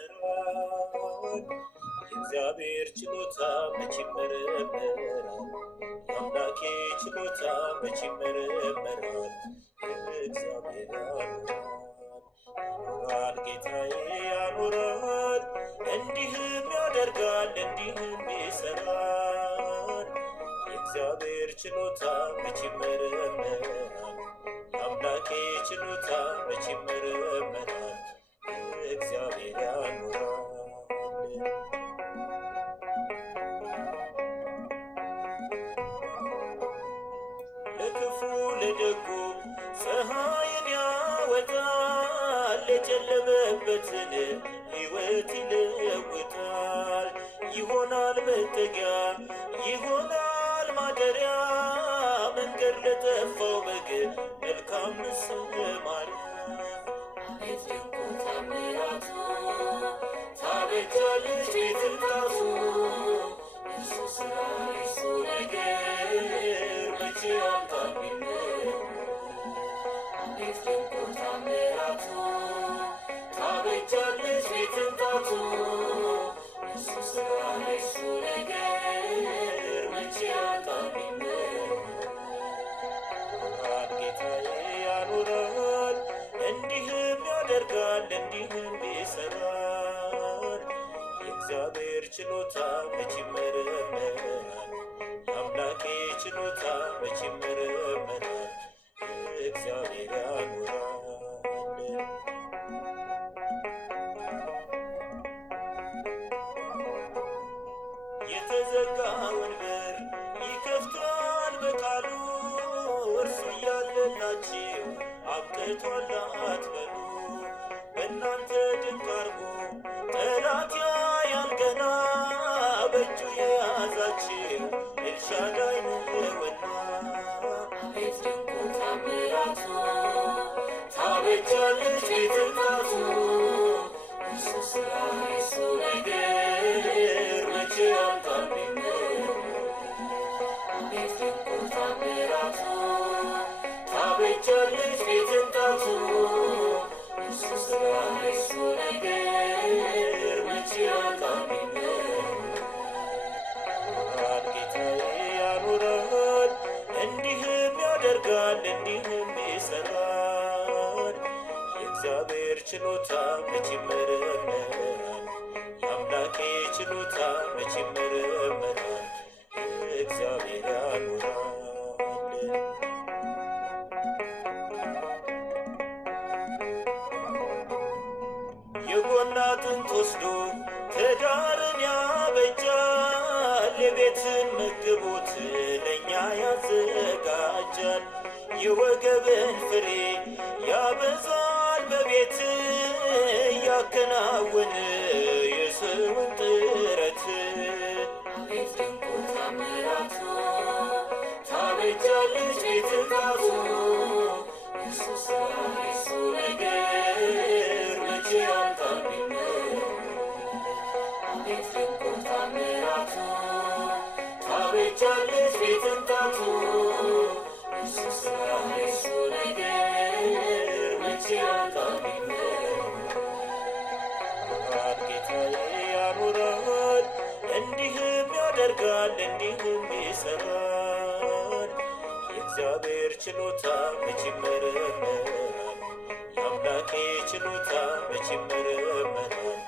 ይሰራል። የእግዚአብሔር ችሎታ መች ይመረመራል? የአምላኬ ችሎታ መች ይመረመራል? እግዚአብሔር ያኖራል፣ ጌታዬ ያኖራል፣ እንዲህም ያደርጋል፣ እንዲህም ይሰራል። የእግዚአብሔር ችሎታ መች ይመረመራል? የአምላኬ ችሎታ መች ይመረመራል? እግዚአብሔር ያኖራል። ለክፉ ለደጉ ፀሐይን ያወጣል፣ የጨለመበትን ሕይወት ይለውጣል። ይሆናል መጠጊያ ይሆናል ማደሪያ፣ መንገድ ለጠፋው በግ መልካም መሰማሪያ። አቤት ድንቁ ታምራቱ ታበጃለች ቤትን ጣቱ፣ እርሱ ሥራ የእርሱ ነገር መቼ ያልቃል ቢነገር። አቤት ድንቁ ታምራቱ ታበጃለች ቤትን ጣቱ፣ እርሱ ሥራ የእርሱ ነገር መቼ ያልቃል ቢነገር። ጌታዬ ያኖራል፣ እንዲህም ያደርጋል፣ እንዲህም ይሰራል። የእግዚአብሔር ችሎታ መች ይመረመራል? የአምላኬ ችሎታ መች ይመረመራል? እግዚአብሔር ያኖራል። የተዘጋውን በር ይከፍታል በቃሉ፣ እርሱ እያለላችሁ አብቅቷል አትበሉ። በእናንተ ድንቅ አድርጎ ጠላት ያያል ገና፣ በእጁ የያዛችሁ ኤልሻዳይ ነውና። አቤት ድንቁ ታምራቱ ታበጃለች ቤትን ጣቱ፣ እርሱ ሥራ የእርሱ ነገር መቼ ያልቃል ቢነገር። አቤት ድንቁ ታምራቱ ታበጃለች ቤትን ጣቱ፣ እርሱ ሥራ የእርሱ ነገር መቼ ያልቃል ቢነገር። ጌታዬ ያኖራል፣ እንዲህም ያደርጋል፣ እንዲህም ይሰራል። የእግዚአብሔር ችሎታ መች ይመረመራል? የአምላኬ ችሎታ መች ይመረመራል? እግዚአብሔር ያኖራል። የጎን አጥንት ወስዶ ትዳርን ያበጃል፣ የቤትን መግቦት ለእኛ ያዘጋጃል። የወገብን ፍሬ ያበዛል በቤት፣ እያከናወነ የሰውን ጥረት። አቤት ድንቁ ታምራቱ ታበጃለች ቤትን ጣቱ፣ እርሱ ሥራ የእርሱ ነገር መቼ ያልቃል ቢነገር። አቤት ድንቁ ታምራቱ ታበጃለች ቤትን ጣቱ፣ እርሱ ሥራ የእርሱ ነገር መቼ ያልቃል ቢነገር። ጌታዬ ያኖራል፣ እንዲህም ያደርጋል፣ እንዲህም ይሰራል። የእግዚአብሔር ችሎታ መች ይመረመራል? የአምላኬ ችሎታ መች ይመረመራል?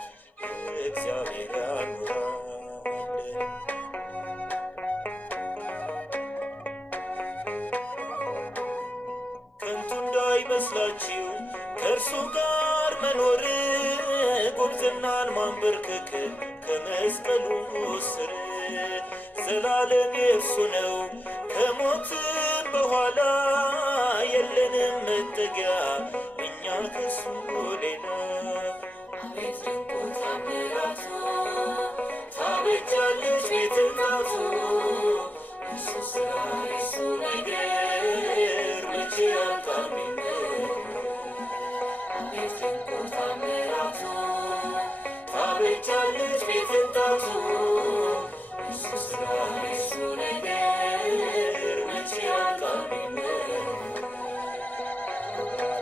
እግዚአብሔር ያኖራል። ከንቱ እንዳይመስላችሁ ከእርሱ ጋር መኖር፣ ጉብዝናን ማንበርከክ ከመስቀሉ ስር። ዘላለም የእርሱ ነው ከሞትም በኋላ፣ የለንም መጠጊያ እኛ ከሱ ሌላ። አቤት ድንቁ ታምራቱ ታበጃለች ቤትን ጣቱ፣ እርሱ ሥራ የእርሱ ነገር መቼ ያልቃል ቢነገር። አቤት ድንቁ ታምራቱ ታበጃለች ቤትን ጣቱ፣ እርሱ ሥራ የእርሱ ነገር መቼ ያልቃል ቢነገር።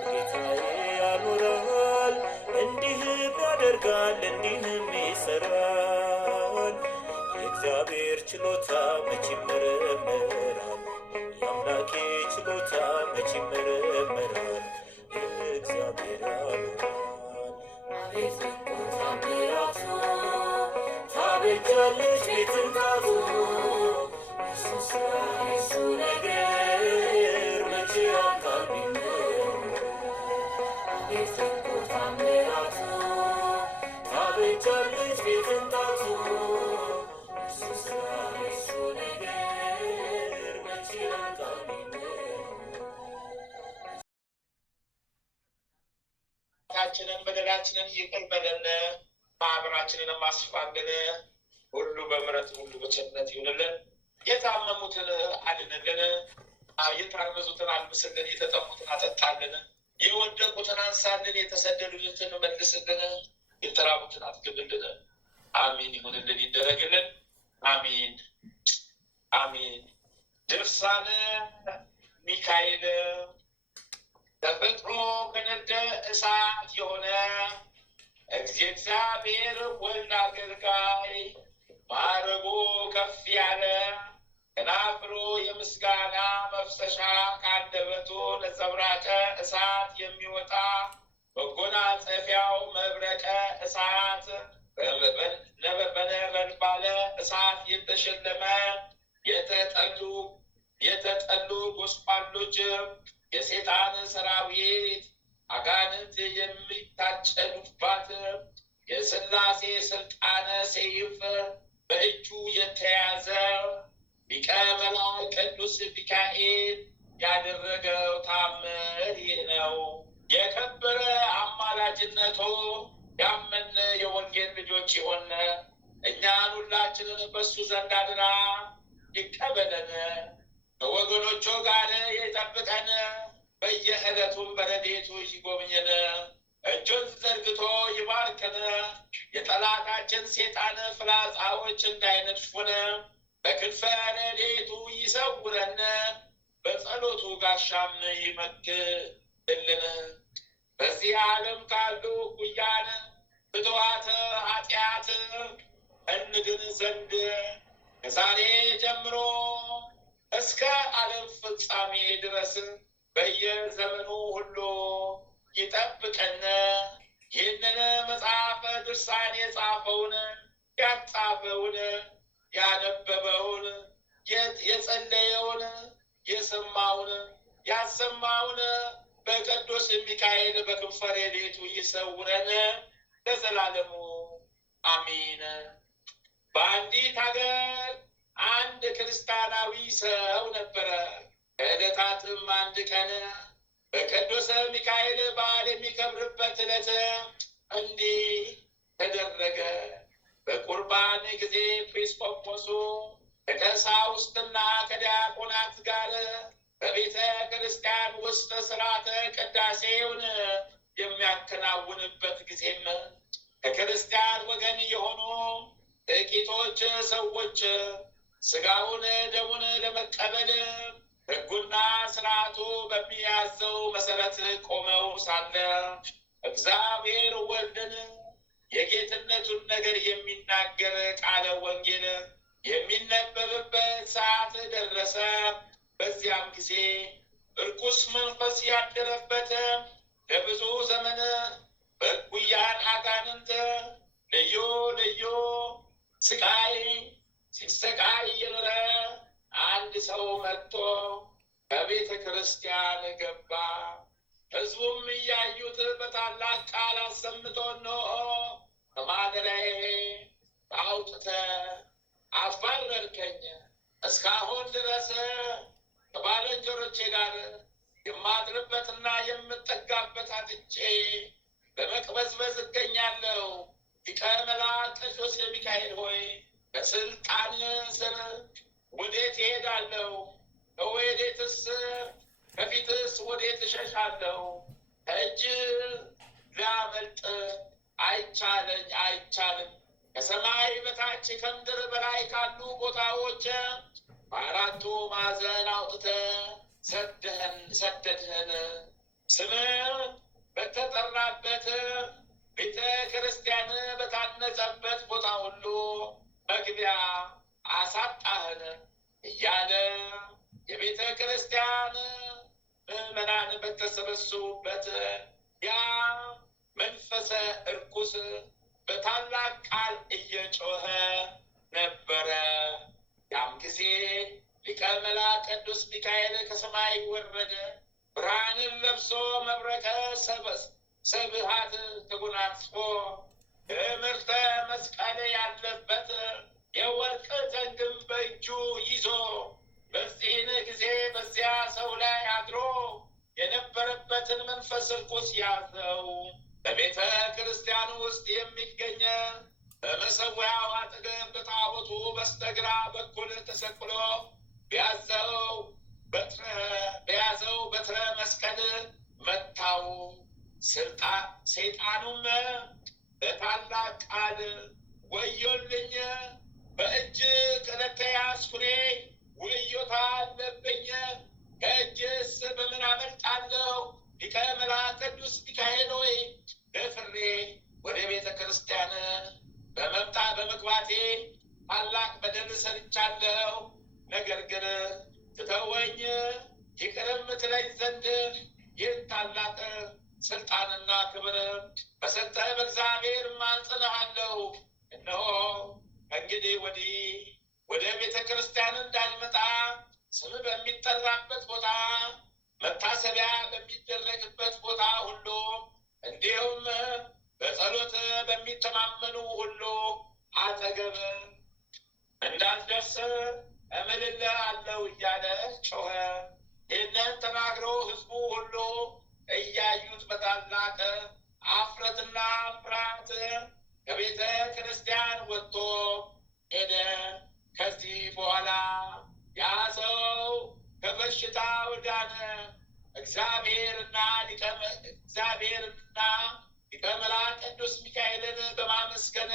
ጌታዬ ያኖራል፣ እንዲህም ያደርጋል ያደርጋል እንዲህም ይሰራል። የእግዚአብሔር ችሎታ መች ይመረመራል? የአምላኬ ችሎታ መች ይመረመራል? እግዚአብሔር ያኖራል። አቤት ድንቁ ታምራቱ ታበጃለች ቤትን ጣቱ እሱ ስራ የሱ ነገር መቼ ያልቃል ቢመረመር? አቤት ድንቁ ታምራቱ ታበጃለች ቤትን ጣቱ እሱ ስራ የሱ ነገር መቼ ያልቃል ቢመረመር? ኃጢአታችንን በደላችንን ይቅር በለን፣ ማኅበራችንንም አስፋልን። ሁሉ በምሕረት ሁሉ በቸርነት ይሁንልን። የታመሙትን አድንልን፣ የታረዙትን አልብስልን፣ የተጠሙትን አጠጣልን፣ የወደቁትን አንሳልን፣ የተሰደዱትን መልስልን፣ የተራቡትን አጥግብልን። አሜን ይሁንልን፣ ይደረግልን። አሜን አሜን። ድርሳነ ሚካኤል። ተፈጥሮ ከነደ እሳት የሆነ እግዚአብሔር ወልድ አገልጋይ ማዕረጉ ከፍ ያለ ከናፍሮ የምስጋና መፍሰሻ ከአንደበቱ ነጸብራቀ እሳት የሚወጣ መጎናጸፊያው መብረቀ እሳት በነበልባለ እሳት የተሸለመ የተጠሉ ጎስቋሎች የሴጣን ሰራዊት አጋንንት የሚታጨዱባት የሥላሴ ስልጣነ ሰይፍ በእጁ የተያዘ ሊቀ መላእክት ቅዱስ ሚካኤል ያደረገው ታምር ይህ ነው። የከበረ አማላጅነቱ ያመነ የወንጌል ልጆች የሆነ እኛን ሁላችንን በሱ ዘንድ አድራ ይቀበለን፣ ከወገኖቹ ጋር የጠብቀን፣ በየዕለቱም በረድኤቱ ይጎብኘን፣ እጁን ዘርግቶ ይባርከን፣ የጠላታችን ሴጣን ፍላጻዎች እንዳይነድፉን በክንፈ ረድኤቱ ይሰውረን፣ በጸሎቱ ጋሻም ይመክትልን። በዚህ ዓለም ካሉ እኩያን ፍትዋተ ኃጢአት እንድን ዘንድ ከዛሬ ጀምሮ እስከ ዓለም ፍጻሜ ድረስ በየዘመኑ ሁሉ ይጠብቀን። ይህንን መጽሐፈ ድርሳን የጻፈውን ያጻፈውን ያነበበውን የጸለየውን የሰማውን ያሰማውን በቅዱስ ሚካኤል በክንፈ ረድኤቱ ይሰውረን ለዘላለሙ አሚን። በአንዲት ሀገር አንድ ክርስቲያናዊ ሰው ነበረ። ከዕለታትም አንድ ቀን በቅዱስ ሚካኤል በዓል የሚከብርበት ዕለት እንዲህ ተደረገ። በቁርባን ጊዜ ኤጲስቆጶሱ ከቀሳውስትና ከዲያቆናት ጋር በቤተ ክርስቲያን ውስጥ ሥርዓተ ቅዳሴውን የሚያከናውንበት ጊዜም ከክርስቲያን ወገን የሆኑ ጥቂቶች ሰዎች ሥጋውን ደሙን ለመቀበል ሕጉና ሥርዓቱ በሚያዘው መሠረት ቆመው ሳለ እግዚአብሔር ወልድን የጌትነቱን ነገር የሚናገር ቃለ ወንጌል የሚነበብበት ሰዓት ደረሰ። በዚያም ጊዜ እርኩስ መንፈስ ያደረበት ለብዙ ዘመን በእኩያን አጋንንት ልዩ ልዩ ስቃይ ሲሰቃይ የኖረ አንድ ሰው መጥቶ በቤተ ክርስቲያን ገባ። ሕዝቡም እያዩት በታላቅ ቃል አሰምቶ እነሆ ከማደሪያዬ አውጥተህ አባረርከኝ፣ እስካሁን ድረስ ከባልንጀሮቼ ጋር የማድርበትና የምጠጋበት አጥቼ በመቅበዝበዝ እገኛለሁ። ሊቀ መላእክት ቅዱስ ሚካኤል ሆይ በስልጣን ስር ወዴት እሄዳለሁ? ከወዴትስ ከፊትስ ወዴት እሸሻለሁ? ከእጅ ሊያመልጥ አይቻልም። ከሰማይ በታች ከምድር በላይ ካሉ ቦታዎች በአራቱ ማዕዘን አውጥተህ ሰደድህን። ስምህ በተጠራበት ቤተ ክርስቲያን በተቀመጠበት ቦታ ሁሉ መግቢያ አሳጣህን እያለ የቤተ ክርስቲያን ምዕመናን በተሰበሰቡበት ያ መንፈሰ እርኩስ በታላቅ ቃል እየጮኸ ነበረ። ያም ጊዜ ሊቀ መላእክት ቅዱስ ሚካኤል ከሰማይ ወረደ። ብርሃንን ለብሶ መብረቀ ሰብሃት ተጎናጽፎ ትምህርተ መስቀል ያለበት የወርቅ ዘንግም በእጁ ይዞ በዚህን ጊዜ በዚያ ሰው ላይ አድሮ የነበረበትን መንፈስ ርኩስ ያዘው። በቤተ ክርስቲያኑ ውስጥ የሚገኝ በመሰዊያው አጠገብ በታቦቱ በስተግራ በኩል ተሰቅሎ በያዘው በትረ መስቀል መታው። ሰይጣኑም በታላቅ ቃል ወዮልኝ፣ በእጅ ስለተያዝኩ እኔ ወዮታ አለብኝ፣ ከእጅስ በምን አመልጣለሁ? ሊቀ መላእክት ቅዱስ ሚካኤል ሆይ ደፍሬ ወደ ቤተ ክርስቲያን በመግባቴ ታላቅ በደል ሰርቻለሁ። ነገር ግን ትተወኝ ይቅርም ትለኝ ዘንድ ይህን ታላቅ ስልጣንና ክብር በሰጠህ በእግዚአብሔር እማጸንሃለሁ። እነሆ ከእንግዲህ ወዲህ ወደ ቤተ ክርስቲያን እንዳልመጣ ስም በሚጠራበት ቦታ፣ መታሰቢያ በሚደረግበት ቦታ ሁሉ እንዲሁም በጸሎት በሚተማመኑ ሁሉ አጠገብ እንዳልደርስ እምልልሃለሁ እያለ ጮኸ። ይህንን ተናግሮ ሕዝቡ ሁሉ እያዩት በታላቅ አፍረትና ፍርሃት ከቤተ ክርስቲያን ወጥቶ ሄደ። ከዚህ በኋላ ያ ሰው ከበሽታው ዳነ። እግዚአብሔርና ሊቀ መላእክት ቅዱስ ሚካኤልን በማመስገን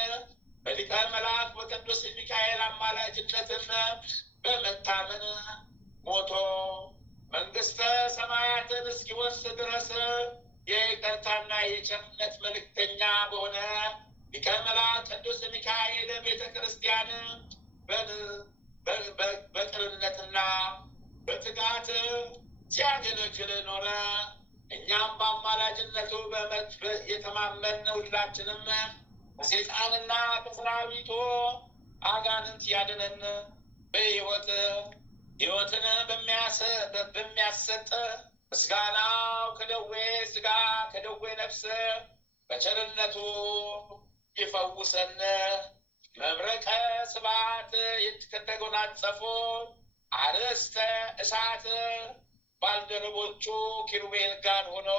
በሊቀ መላእክት በቅዱስ ሚካኤል አማላጅነትን በመታመን ሞቶ መንግስተ ሰማያትን እስኪወርስ ድረስ የይቅርታና የቸርነት መልእክተኛ በሆነ ሊቀ መላእክት ቅዱስ ሚካኤል ቤተ ክርስቲያን በቅንነትና በትጋት ሲያገለግል ኖረ። እኛም በአማላጅነቱ የተማመን ሁላችንም ከሰይጣንና ከሰራዊቱ አጋንንት ያድነን። ሕይወትን በሚያሰጥ ምስጋናው ከደዌ ሥጋ ከደዌ ነፍስ በቸርነቱ ይፈውሰን። መብረቀ ስብሐት ከተጎናጸፉ አርእስተ እሳት ባልደረቦቹ ኪሩቤል ጋር ሆኖ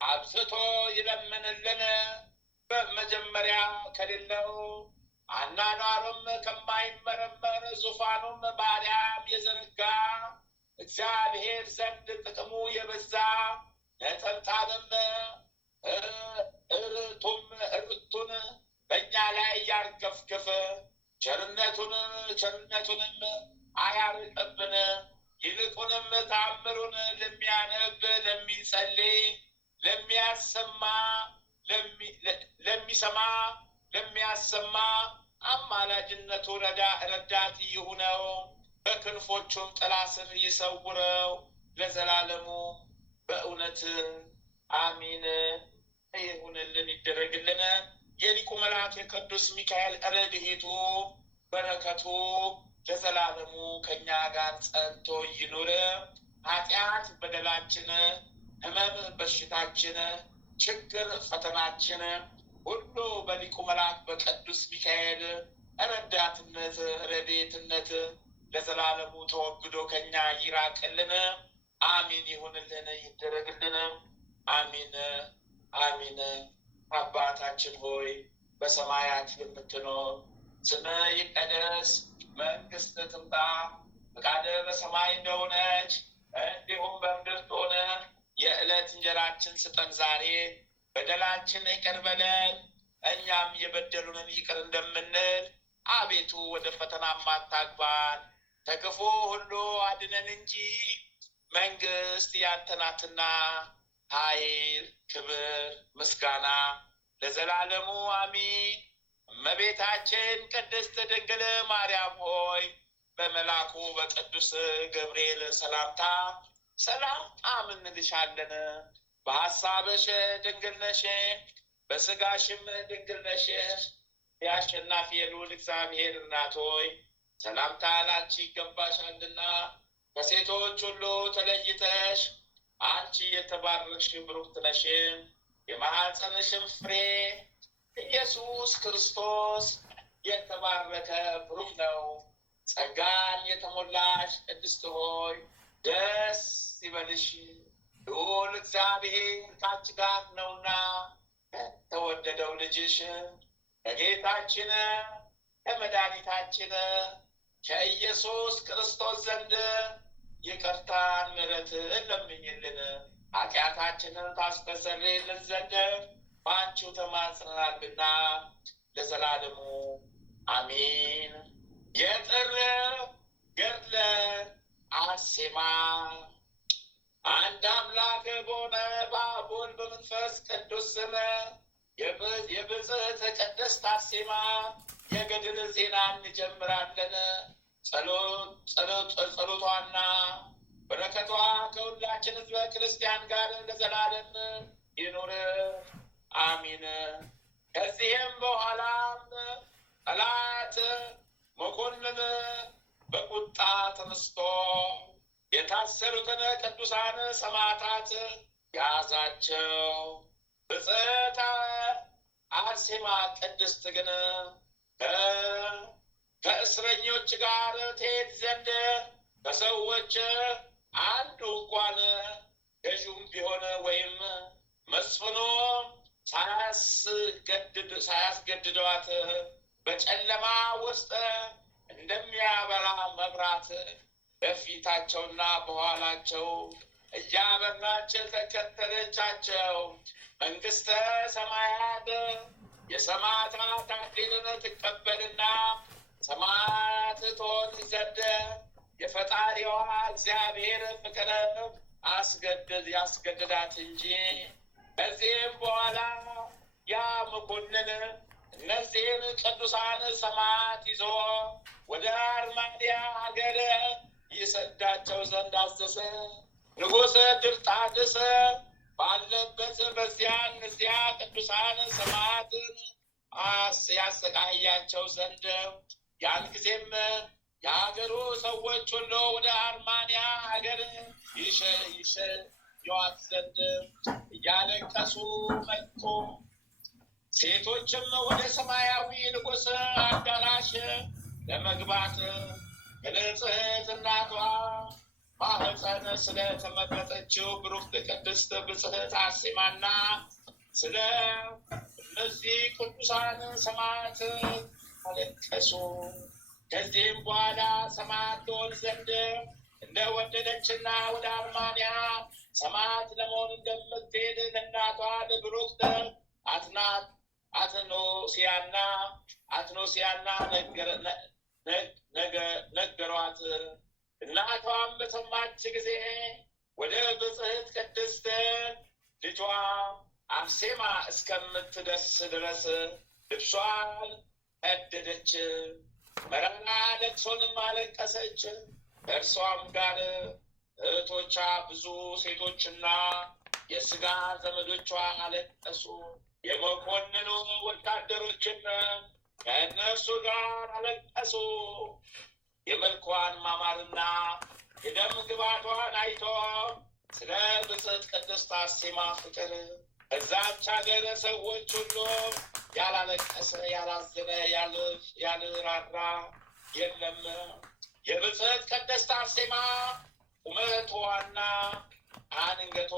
አብዝቶ ይለምንልን። በመጀመሪያ ከሌለው አናኗሩም ከማይመረመር ዙፋኑም በአርያም የዘረጋ እግዚአብሔር ዘንድ ጥቅሙ የበዛ ነጠብጣብም እርቱን በእኛ ላይ ያርገፍግፍ። ቸርነቱንም አያርቅብን። ይልቁንም ተአምሩን ለሚያነብ ለሚጸልይ ለሚያሰማ አማላጅነቱ ረዳት ይሁነው። በክንፎቹም ጥላ ስር ይሰውረው ለዘላለሙ በእውነት አሚን። ይሁንልን ይደረግልን። የሊቁ መልአክ የቅዱስ ሚካኤል ረድኤቱ በረከቱ ለዘላለሙ ከእኛ ጋር ጸንቶ ይኑር። ኃጢአት በደላችን፣ ሕመም በሽታችን፣ ችግር ፈተናችን ሁሉ በሊቁ መልአክ በቅዱስ ሚካኤል ረዳትነት ረድኤትነት ለዘላለሙ ተወግዶ ከእኛ ይራቅልን። አሚን ይሁንልን ይደረግልን። አሚን አሚን። አባታችን ሆይ በሰማያት የምትኖር ስምህ ይቀደስ፣ መንግሥትህ ትምጣ፣ ፈቃድህ በሰማይ እንደሆነች እንዲሁም በምድር ትሁን። የዕለት እንጀራችንን ስጠን ዛሬ፣ በደላችንን ይቅር በለን እኛም የበደሉንን ይቅር እንደምንል፣ አቤቱ ወደ ፈተናም አታግባን ከክፉ ሁሉ አድነን እንጂ መንግሥት ያንተ ናትና ኃይል፣ ክብር፣ ምስጋና ለዘላለሙ አሚን። እመቤታችን ቅድስት ድንግል ማርያም ሆይ በመልአኩ በቅዱስ ገብርኤል ሰላምታ ሰላም እንልሻለን። በሐሳብሽ ድንግል ነሽ፣ በሥጋሽም ድንግል ነሽ። የአሸናፊ የልዑል እግዚአብሔር እናት ሆይ ሰላምታ ላንቺ ይገባሻልና ከሴቶች ሁሉ ተለይተሽ አንቺ የተባረክሽ ብሩክት ነሽ። የማኅፀንሽም ፍሬ ኢየሱስ ክርስቶስ የተባረከ ብሩክ ነው። ጸጋን የተሞላሽ ቅድስት ሆይ ደስ ይበልሽ፣ ልዑል እግዚአብሔር ከአንቺ ጋር ነውና ከተወደደው ልጅሽ ከጌታችን ከመድኃኒታችን ከኢየሱስ ክርስቶስ ዘንድ ይቅርታን ምሕረትን ለምኝልን ኃጢአታችንን ታስተሰርይልን ዘንድ በአንቺው ተማጽነናልና ለዘላለሙ አሜን። የጥር ገድለ አርሴማ። አንድ አምላክ በሆነ በአብ ወልድ በመንፈስ ቅዱስ ስም የብፅዕት ቅድስት አርሴማ የገድል ዜና እንጀምራለን። ጸሎቷና በረከቷ ከሁላችን ሕዝበ ክርስቲያን ጋር ለዘላለም ይኑር አሚን። ከዚህም በኋላም ጠላት መኮንን በቁጣ ተነስቶ የታሰሩትን ቅዱሳን ሰማዕታት ያዛቸው። ብፅዕት አርሴማ ቅድስት ግን ከእስረኞች ጋር ትሄድ ዘንድ ከሰዎች አንዱ እንኳን ገዥም ቢሆን ወይም መስፍኖ ሳያስገድዷት በጨለማ ውስጥ እንደሚያበራ መብራት በፊታቸውና በኋላቸው እያበራች ተከተለቻቸው። መንግሥተ ሰማያት የሰማዕታት አክሊልን ትቀበልና ሰማዕት ትሆን ዘንድ የፈጣሪዋ እግዚአብሔር ፍቅር ያስገድዳት እንጂ። ከዚህም በኋላ ያ መኮንን እነዚህን ቅዱሳን ሰማዕት ይዞ ወደ አርማንያ ሀገር ይሰዳቸው ዘንድ አዘዘ። ንጉሥ ድርጣድስ ባለበት እነዚያ ቅዱሳን ሰማዕትን ያሰቃያቸው ዘንድ ያን ጊዜም የሀገሩ ሰዎች ሁሉ ወደ አርማንያ ሀገር ይሸኟት ዘንድ እያለቀሱ መጡ። ሴቶችም ወደ ሰማያዊ ንጉሥ አዳራሽ ለመግባት ከንጽሕት እናቷ ማኅፀን ስለተመረጠችው ብሩክት ቅድስት ብፅዕት አርሴማና ስለ እነዚህ ቅዱሳን ሰማዕት አለቀሱ። ከዚህም በኋላ ሰማዕት ትሆን ዘንድ እንደወደደችና ወደ አርማንያ ሰማዕት ለመሆን እንደምትሄድ ለእናቷ ለብሩክት አትኖሲያና ነገሯት። እናቷም በሰማች ጊዜ ወደ ብፅዕት ቅድስት ልጇ አርሴማ እስከምትደርስ ድረስ ልብሷን ቀደደች፣ መራራ ለቅሶንም አለቀሰች። ከእርሷም ጋር እህቶቿ ብዙ ሴቶችና የሥጋ ዘመዶቿ አለቀሱ። የመኮንኑ ወታደሮችን ከእነርሱ ጋር አለቀሱ። የመልኳን ማማርና የደም ግባቷን አይቶ ስለ ብፅዕት ቅድስት አርሴማ ፍቅር እዛች ሀገር ሰዎች ሁሉ ያላለቀሰ ያላዘነ ያልራራ የለም። የብፅዕት ቅድስት አርሴማ ቁመቷና አንገቷ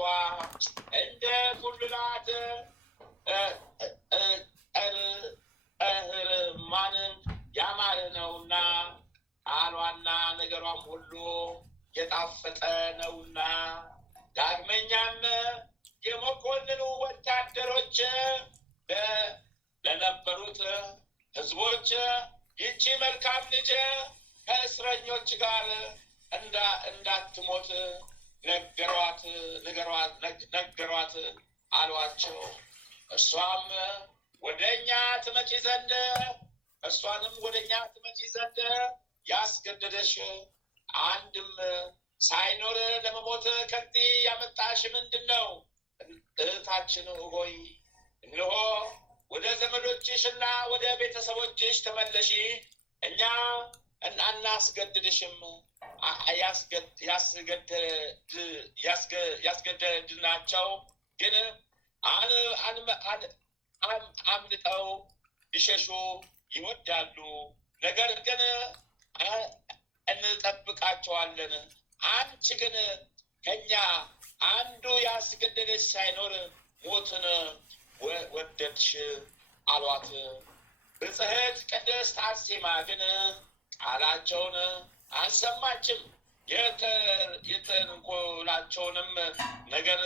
እንደ ጉልላት ማንም ያማረ ነውና ቃሏና ነገሯም ሁሉ የጣፈጠ ነውና። ዳግመኛም የመኮንኑ ወታደሮች ለነበሩት ሕዝቦች ይቺ መልካም ልጅ ከእስረኞች ጋር እንዳትሞት ነገሯት አሏቸው። እርሷም ወደ እኛ ትመጪ ዘንድ እርሷንም ወደኛ ትመጪ ዘንድ ያስገደደሽ አንድም ሳይኖር ለመሞት ከዚህ ያመጣሽ ምንድን ነው? እህታችን ሆይ እነሆ ወደ ዘመዶችሽና ወደ ቤተሰቦችሽ ተመለሺ። እኛ አናስገድድሽም። ያስገደድናቸው ግን አምልጠው ሊሸሹ ይወዳሉ። ነገር ግን እንጠብቃቸዋለን። አንቺ ግን ከኛ አንዱ ያስገደደች ሳይኖር ሞትን ወደድሽ አሏት። ብጽሕት ቅድስት አርሴማ ግን ቃላቸውን አልሰማችም። የተንኮላቸውንም ነገር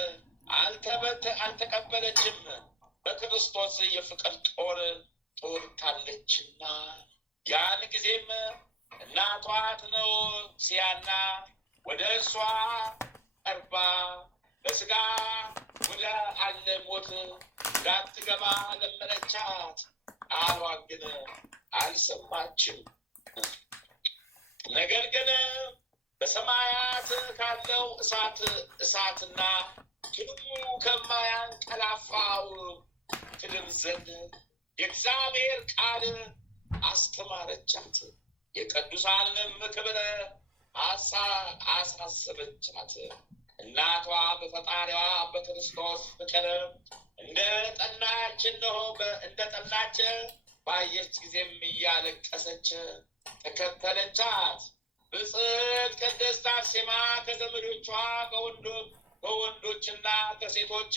አልተቀበለችም። በክርስቶስ የፍቅር ጦር ተወግታለችና። ያን ጊዜም እናቷ ትኖስያና ወደ እርሷ ቀርባ በስጋ ወደ አለ ሞት እንዳትገባ ለመነቻት። ቃሏን ግን አልሰማችም። ነገር ግን በሰማያት ካለው እሳትና ክብሩ ከማያንቀላፋው ትድን ዘንድ የእግዚአብሔር ቃል አስተማረቻት። የቅዱሳንም ክብር አሳሰበቻት። እናቷ በፈጣሪዋ በክርስቶስ ፍቅር እንደ ጠናች ባየች ጊዜም እያለቀሰች ተከተለቻት። ብጽዕት ቅድስት አርሴማ ከዘመዶቿ ከወንዶችና ከሴቶች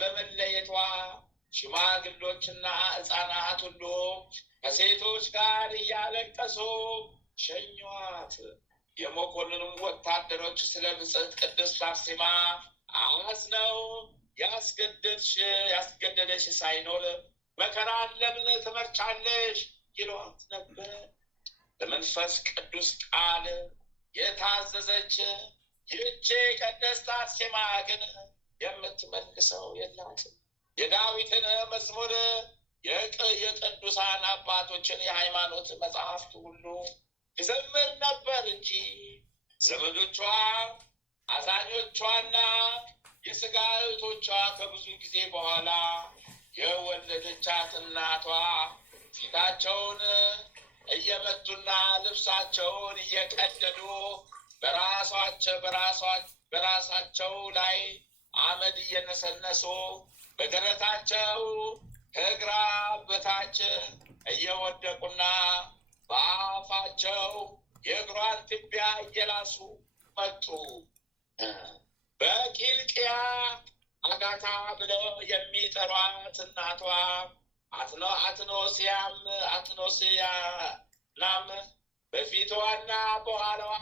በመለየቷ ሽማግሎችና ሕፃናት ሁሉ ከሴቶች ጋር እያለቀሱ ሸኟት። የመኮንኑም ወታደሮች ስለ ብጽዕት ቅድስት አርሴማ አዝነው ያስገደደሽ ሳይኖር መከራን ለምን ትመርጫለሽ ይሏት ነበር። በመንፈስ ቅዱስ ቃል የታዘዘች ይህች ቅድስት አርሴማ ግን የምትመልሰው የላትም። የዳዊትን መዝሙር የቅዱሳን አባቶችን የሃይማኖት መጽሐፍት ሁሉ ይዘምር ነበር እንጂ ዘመዶቿ አዛኞቿና የሥጋ እህቶቿ ከብዙ ጊዜ በኋላ የወለደቻት እናቷ ፊታቸውን እየመቱና ልብሳቸውን እየቀደዱ በራሳቸው ላይ አመድ እየነሰነሱ በደረታቸው ከእግራ በታች እየወደቁና በአፋቸው የእግሯን ትቢያ እየላሱ መጡ። በቂልቅያ አጋታ ብለው የሚጠሯት እናቷ አትኖስያናም በፊትዋና በኋላዋ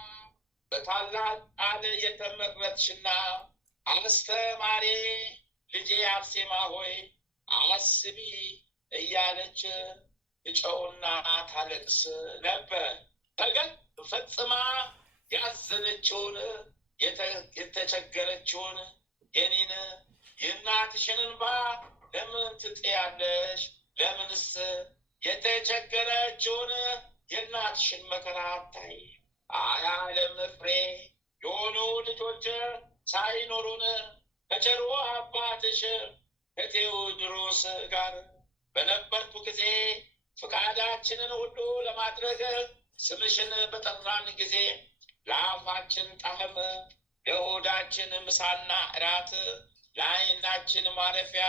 በታላቅ ቃል የተመረጥሽና አስተማሪ ልጄ አርሴማ ሆይ አስቢ እያለች ትጮውና ታለቅስ ነበር። ተገን ፈጽማ ያዘነችውን የተቸገረችውን የኔን የእናትሽን እንባ ለምን ትጥያለሽ? ለምንስ የተቸገረችውን የእናትሽን መከራ አታይ? የዓለም ፍሬ የሆኑ ልጆች ሳይኖሩን ከቸሩ አባትሽ ከቴዎድሮስ ጋር በነበርኩ ጊዜ ፍቃዳችንን ሁሉ ለማድረግ ስምሽን በጠራን ጊዜ ለአፋችን ጣዕም፣ ለሆዳችን ምሳና እራት፣ ለዓይናችን ማረፊያ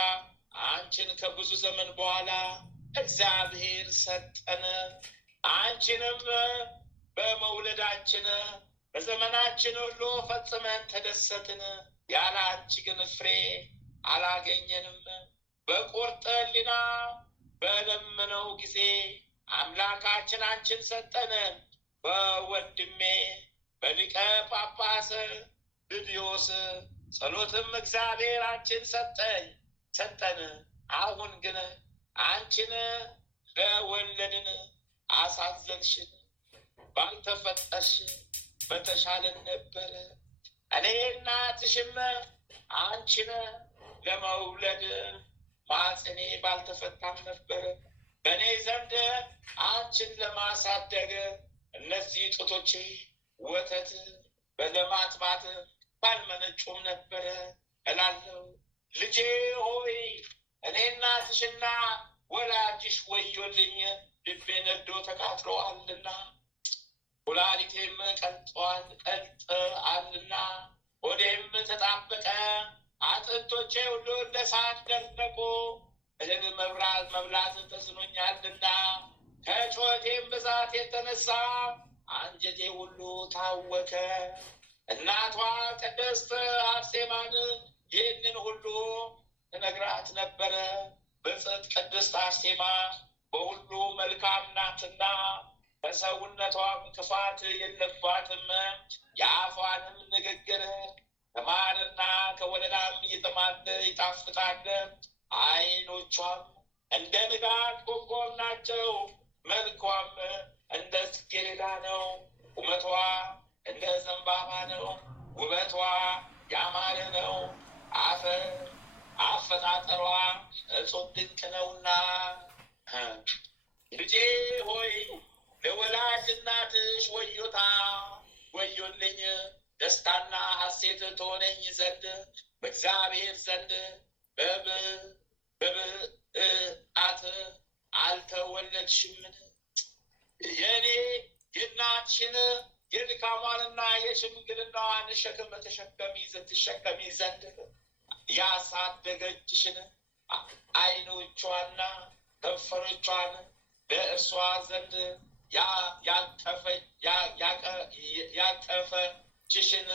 አንቺን ከብዙ ዘመን በኋላ እግዚአብሔር ሰጠን። አንቺንም በመውለዳችን በዘመናችን ሁሉ ፈጽመን ተደሰትን። ያለ አንቺ ግን ፍሬ አላገኘንም። በቁርጥ ሕሊና በለመነው ጊዜ አምላካችን አንቺን ሰጠን። በወንድሜ በሊቀ ጳጳስ ልድዮስ ጸሎትም እግዚአብሔር አንቺን ሰጠን። አሁን ግን አንቺን ለወለድን አሳዘንሽን። ባልተፈጠርሽ በተሻለን ነበር። እኔ እናትሽም አንቺን ለመውለድ ማጽኔ ባልተፈታም ነበር። በእኔ ዘንድ አንቺን ለማሳደግ እነዚህ ጡቶቼ ወተት በለማጥባት ባልመነጩም ነበረ እላለሁ። ልጄ ሆይ እኔ እናትሽና ወላጅሽ ወዮልኝ፣ ልቤ ነዶ ተቃጥሎአልና ኩላሊቴም ቀልጠዋልና ሆዴም ተጣበቀ፣ አጥንቶቼ ሁሉ እንደ እሳት ደረቁ። እህል መብላት ተስኖኛልና ከጩኸቴም ብዛት የተነሳ አንጀቴ ሁሉ ታወከ። እናቷ ቅድስት አርሴማን ይህንን ሁሉ ትነግራት ነበረ። ብፅዕት ቅድስት አርሴማ በሁሉ መልካም ናትና በሰውነቷም ክፋት የለባትም። የአፏንም ንግግር ከማርና ከወለላም ይጣፍጣል። ዓይኖቿም እንደ ንጋት ኮከብ ናቸው። መልኳም እንደ ጽጌረዳ ነው። ቁመቷ እንደ ዘንባባ ነው። ውበቷ ያማረ ነው። አፈጣጠሯ እጹብ ድንቅ ነውና ልጄ ሆይ ለወላጅ እናትሽ ወዮልኝ። ደስታና ሐሴት ትሆነኝ ዘንድ በእግዚአብሔር ዘንድ በብፅዓት አልተወለድሽምን? የእኔ የእናትሽን የድካሟንና የሽምግልናዋን ሸክም ትሸከሚ ዘንድ ያሳደገችሽን ዓይኖቿና ከንፈሮቿን በእርሷ ዘንድ ያቀፈችሽን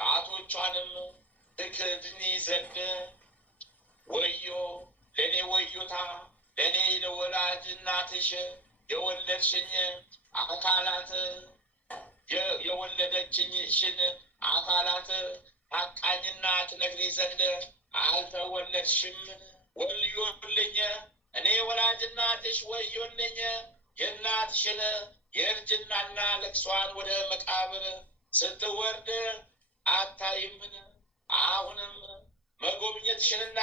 ጣቶቿንም ትክድኒ ዘንድ ወዮ ለእኔ ወዮታ! ለእኔ ለወላጅ እናትሽ የወለድሽኝ አካላት የወለደችሽን አካላት ታቃኝና ትነግሪ ዘንድ አልተወለድሽም? ወዮልኝ! እኔ ወላጅ እናትሽ ወዮልኝ! የእናትሽን የእርጅናና ለቅሷን ወደ መቃብር ስትወርድ አታይምን? አሁንም መጎብኘትሽንና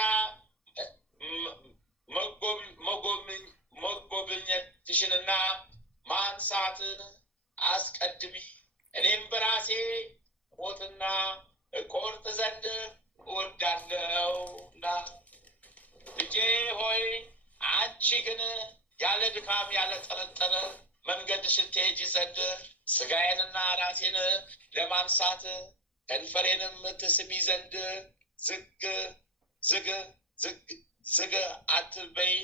መጎብኘትሽንና ማንሳትን አስቀድሚ። እኔም በራሴ ሞትና እቆርጥ ዘንድ እወዳለሁና። ልጄ ሆይ አንቺ ግን ያለ ድካም ያለ ጠረጠረ መንገድሽን ትሄጂ ዘንድ ሥጋዬንና ራሴን ለማንሳት ከንፈሬንም ትስሚ ዘንድ ዝግ አትበይ።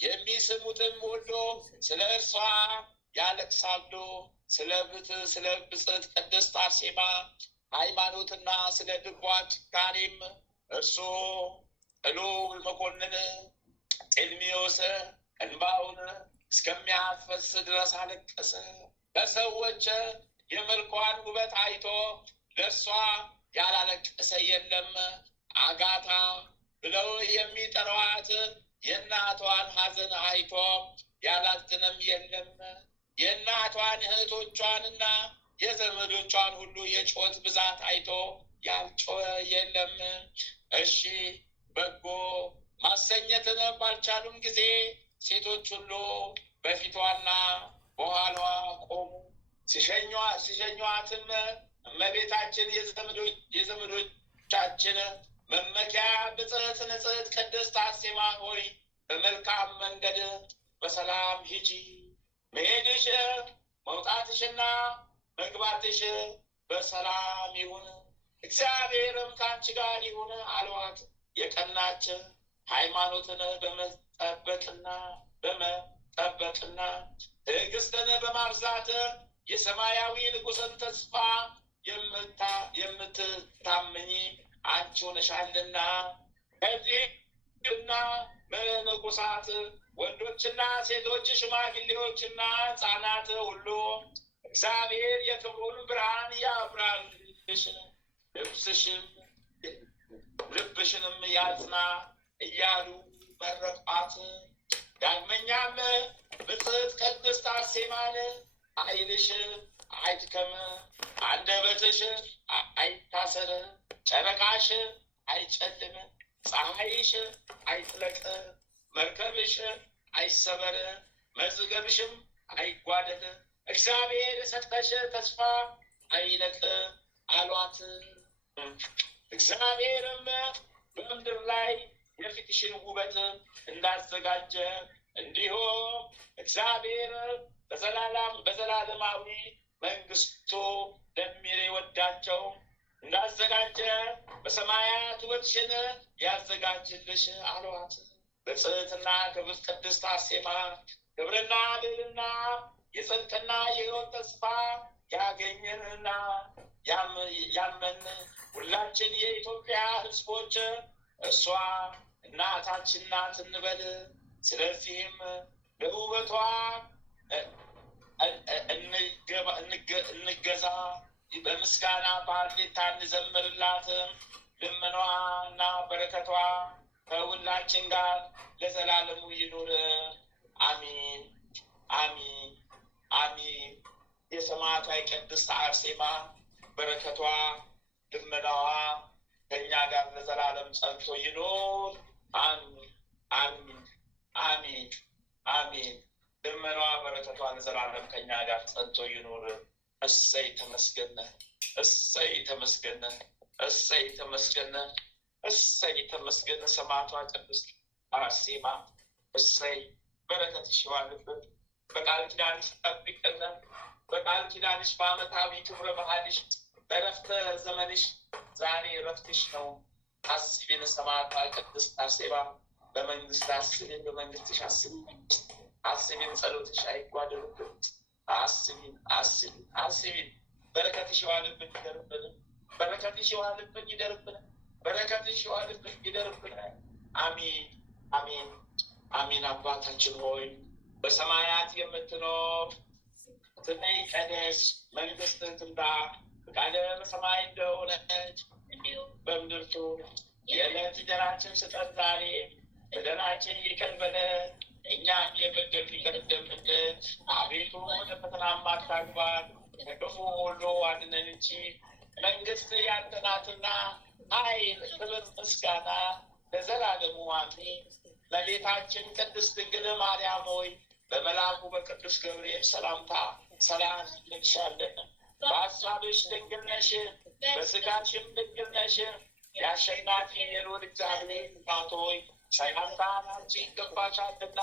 የሚስሙትም ሁሉ ስለ እርሷ ያለቅሳሉ። ስለ ብፅዕት ቅድስት አርሴማ ሃይማኖትና ስለ ልቧ ጭካኔም እርሱ ልዑል መኮንን ጤልሚዮስ እንባውን እስከሚያፈስ ድረስ አለቀሰ። በሰዎች የመልኳን ውበት አይቶ ለእርሷ ያላለቀሰ የለም። አጋታ ብለው የሚጠሯት የእናቷን ሐዘን አይቶ ያላዘነም የለም። የእናቷን እህቶቿንና የዘመዶቿን ሁሉ የጩኸት ብዛት አይቶ ያልጮኸ የለም። እሺ በጎ ማሰኘትን ባልቻሉም ጊዜ ሴቶች ሁሉ በፊቷና በኋላዋ ቆሙ። ሲሸኟትም እመቤታችን የዘመዶቻችን መመኪያ ብፅዕት ንጽሕት ቅድስት አርሴማ ሆይ በመልካም መንገድ በሰላም ሂጂ። መሄድሽ መውጣትሽና መግባትሽ በሰላም ይሁን፣ እግዚአብሔርም ከአንቺ ጋር ይሁን አልዋት። የቀናች ሃይማኖትን በመጠበቅና ትዕግስትን በማብዛት የሰማያዊ ንጉሥን ተስፋ የምትታመኝ አንቺ ሆነሻልና ከዚህና መነኮሳት ወንዶችና ሴቶች ሽማግሌዎችና ሕፃናት ሁሉ እግዚአብሔር የክብሩን ብርሃን ያብራልሽ፣ ልብሽንም ያጽና እያሉ መረቋት። ዳግመኛም ብፅዕት ቅድስት አርሴማን ኃይልሽ አይድከም፣ አንደበትሽ አይታሰር፣ ጨረቃሽ አይጨልም፣ ፀሐይሽ አይጥለቅ፣ መርከብሽ አይሰበር፣ መዝገብሽም አይጓደል። እግዚአብሔር የሰጠሽ ተስፋ አይለቅ አሏት። እግዚአብሔርም በምድር ላይ የፊትሽን ውበት እንዳዘጋጀ እንዲሁም እግዚአብሔር በዘላለማዊ መንግስቱ ለሚወዳቸው እንዳዘጋጀ በሰማያት ውበትሽን ያዘጋጅልሽ አሏት። ብፅዕትና ክብርት ቅድስት አርሴማ ክብርና ልዕልና የጽድቅና የሕይወት ተስፋ ያገኘንና ያመን ሁላችን የኢትዮጵያ ሕዝቦች እሷ እናታችን ናት እንበል። ስለዚህም ለውበቷ እንገዛ፣ በምስጋና በአርሌታ እንዘምርላት። ልመኗ እና በረከቷ ከሁላችን ጋር ለዘላለሙ ይኑር። አሚን አሚን አሚን። የሰማዕቷ የቅድስት አርሴማ በረከቷ ልመናዋ ከእኛ ጋር ለዘላለም ጸንቶ ይኑር። አሚን አሚን አሚን አሚን። ልመናዋ በረከቷ ለዘላለም ከእኛ ጋር ጸንቶ ይኑር። እሰይ ተመስገነ፣ እሰይ ተመስገነ፣ እሰይ ተመስገነ፣ እሰይ ተመስገነ። ሰማዕቷ ቅድስት አርሴማ እሰይ በረከትሽ ይዋልብን። በቃል ኪዳንሽ ጠብቀን፣ በቃል ኪዳንሽ በዓመታዊ ክብረ በዓልሽ በረፍተ ዘመንሽ ዛሬ ረፍትሽ ነው። አስቢን ሰማዕቷ ቅድስት አርሴማ፣ በመንግስት አስቢን፣ በመንግስትሽ አስቢን፣ አስቢን፣ ጸሎትሽ አይጓደልብን። አስቢን አስቢን አስቢን። በረከትሽ ይዋልብን ይደርብን፣ በረከትሽ ይዋልብን ይደርብን፣ በረከትሽ ይዋልብን ይደርብን። አሚን አሚን አሚን። አባታችን ሆይ በሰማያት የምትኖር ስምህ ይቀደስ፣ መንግስትህ ትምጣ፣ ፈቃድህ በሰማይ እንደሆነች እንዲሁም በምድር ትሁን። የዕለት እንጀራችንን ስጠን ዛሬ፣ በደላችንን ይቅር በለን እኛም የበደሉንን ይቅር እንደምንል፣ አቤቱ ወደ ፈተና አታግባን ከክፉ ሁሉ አድነን እንጂ መንግስት ያንተ ናትና ኃይል፣ ክብር፣ ምስጋና ለዘላለሙ አሜን። እመቤታችን ቅድስት ድንግል ማርያም ሆይ በመልአኩ በቅዱስ ገብርኤል ሰላምታ ሰላም እንልሻለን። በሐሳብሽ ድንግል ነሽ፣ በሥጋሽም ድንግል ነሽ። የአሸናፊ የልዑል እግዚአብሔር እናት ሆይ ሰላምታ አንቺ ይገባሻልና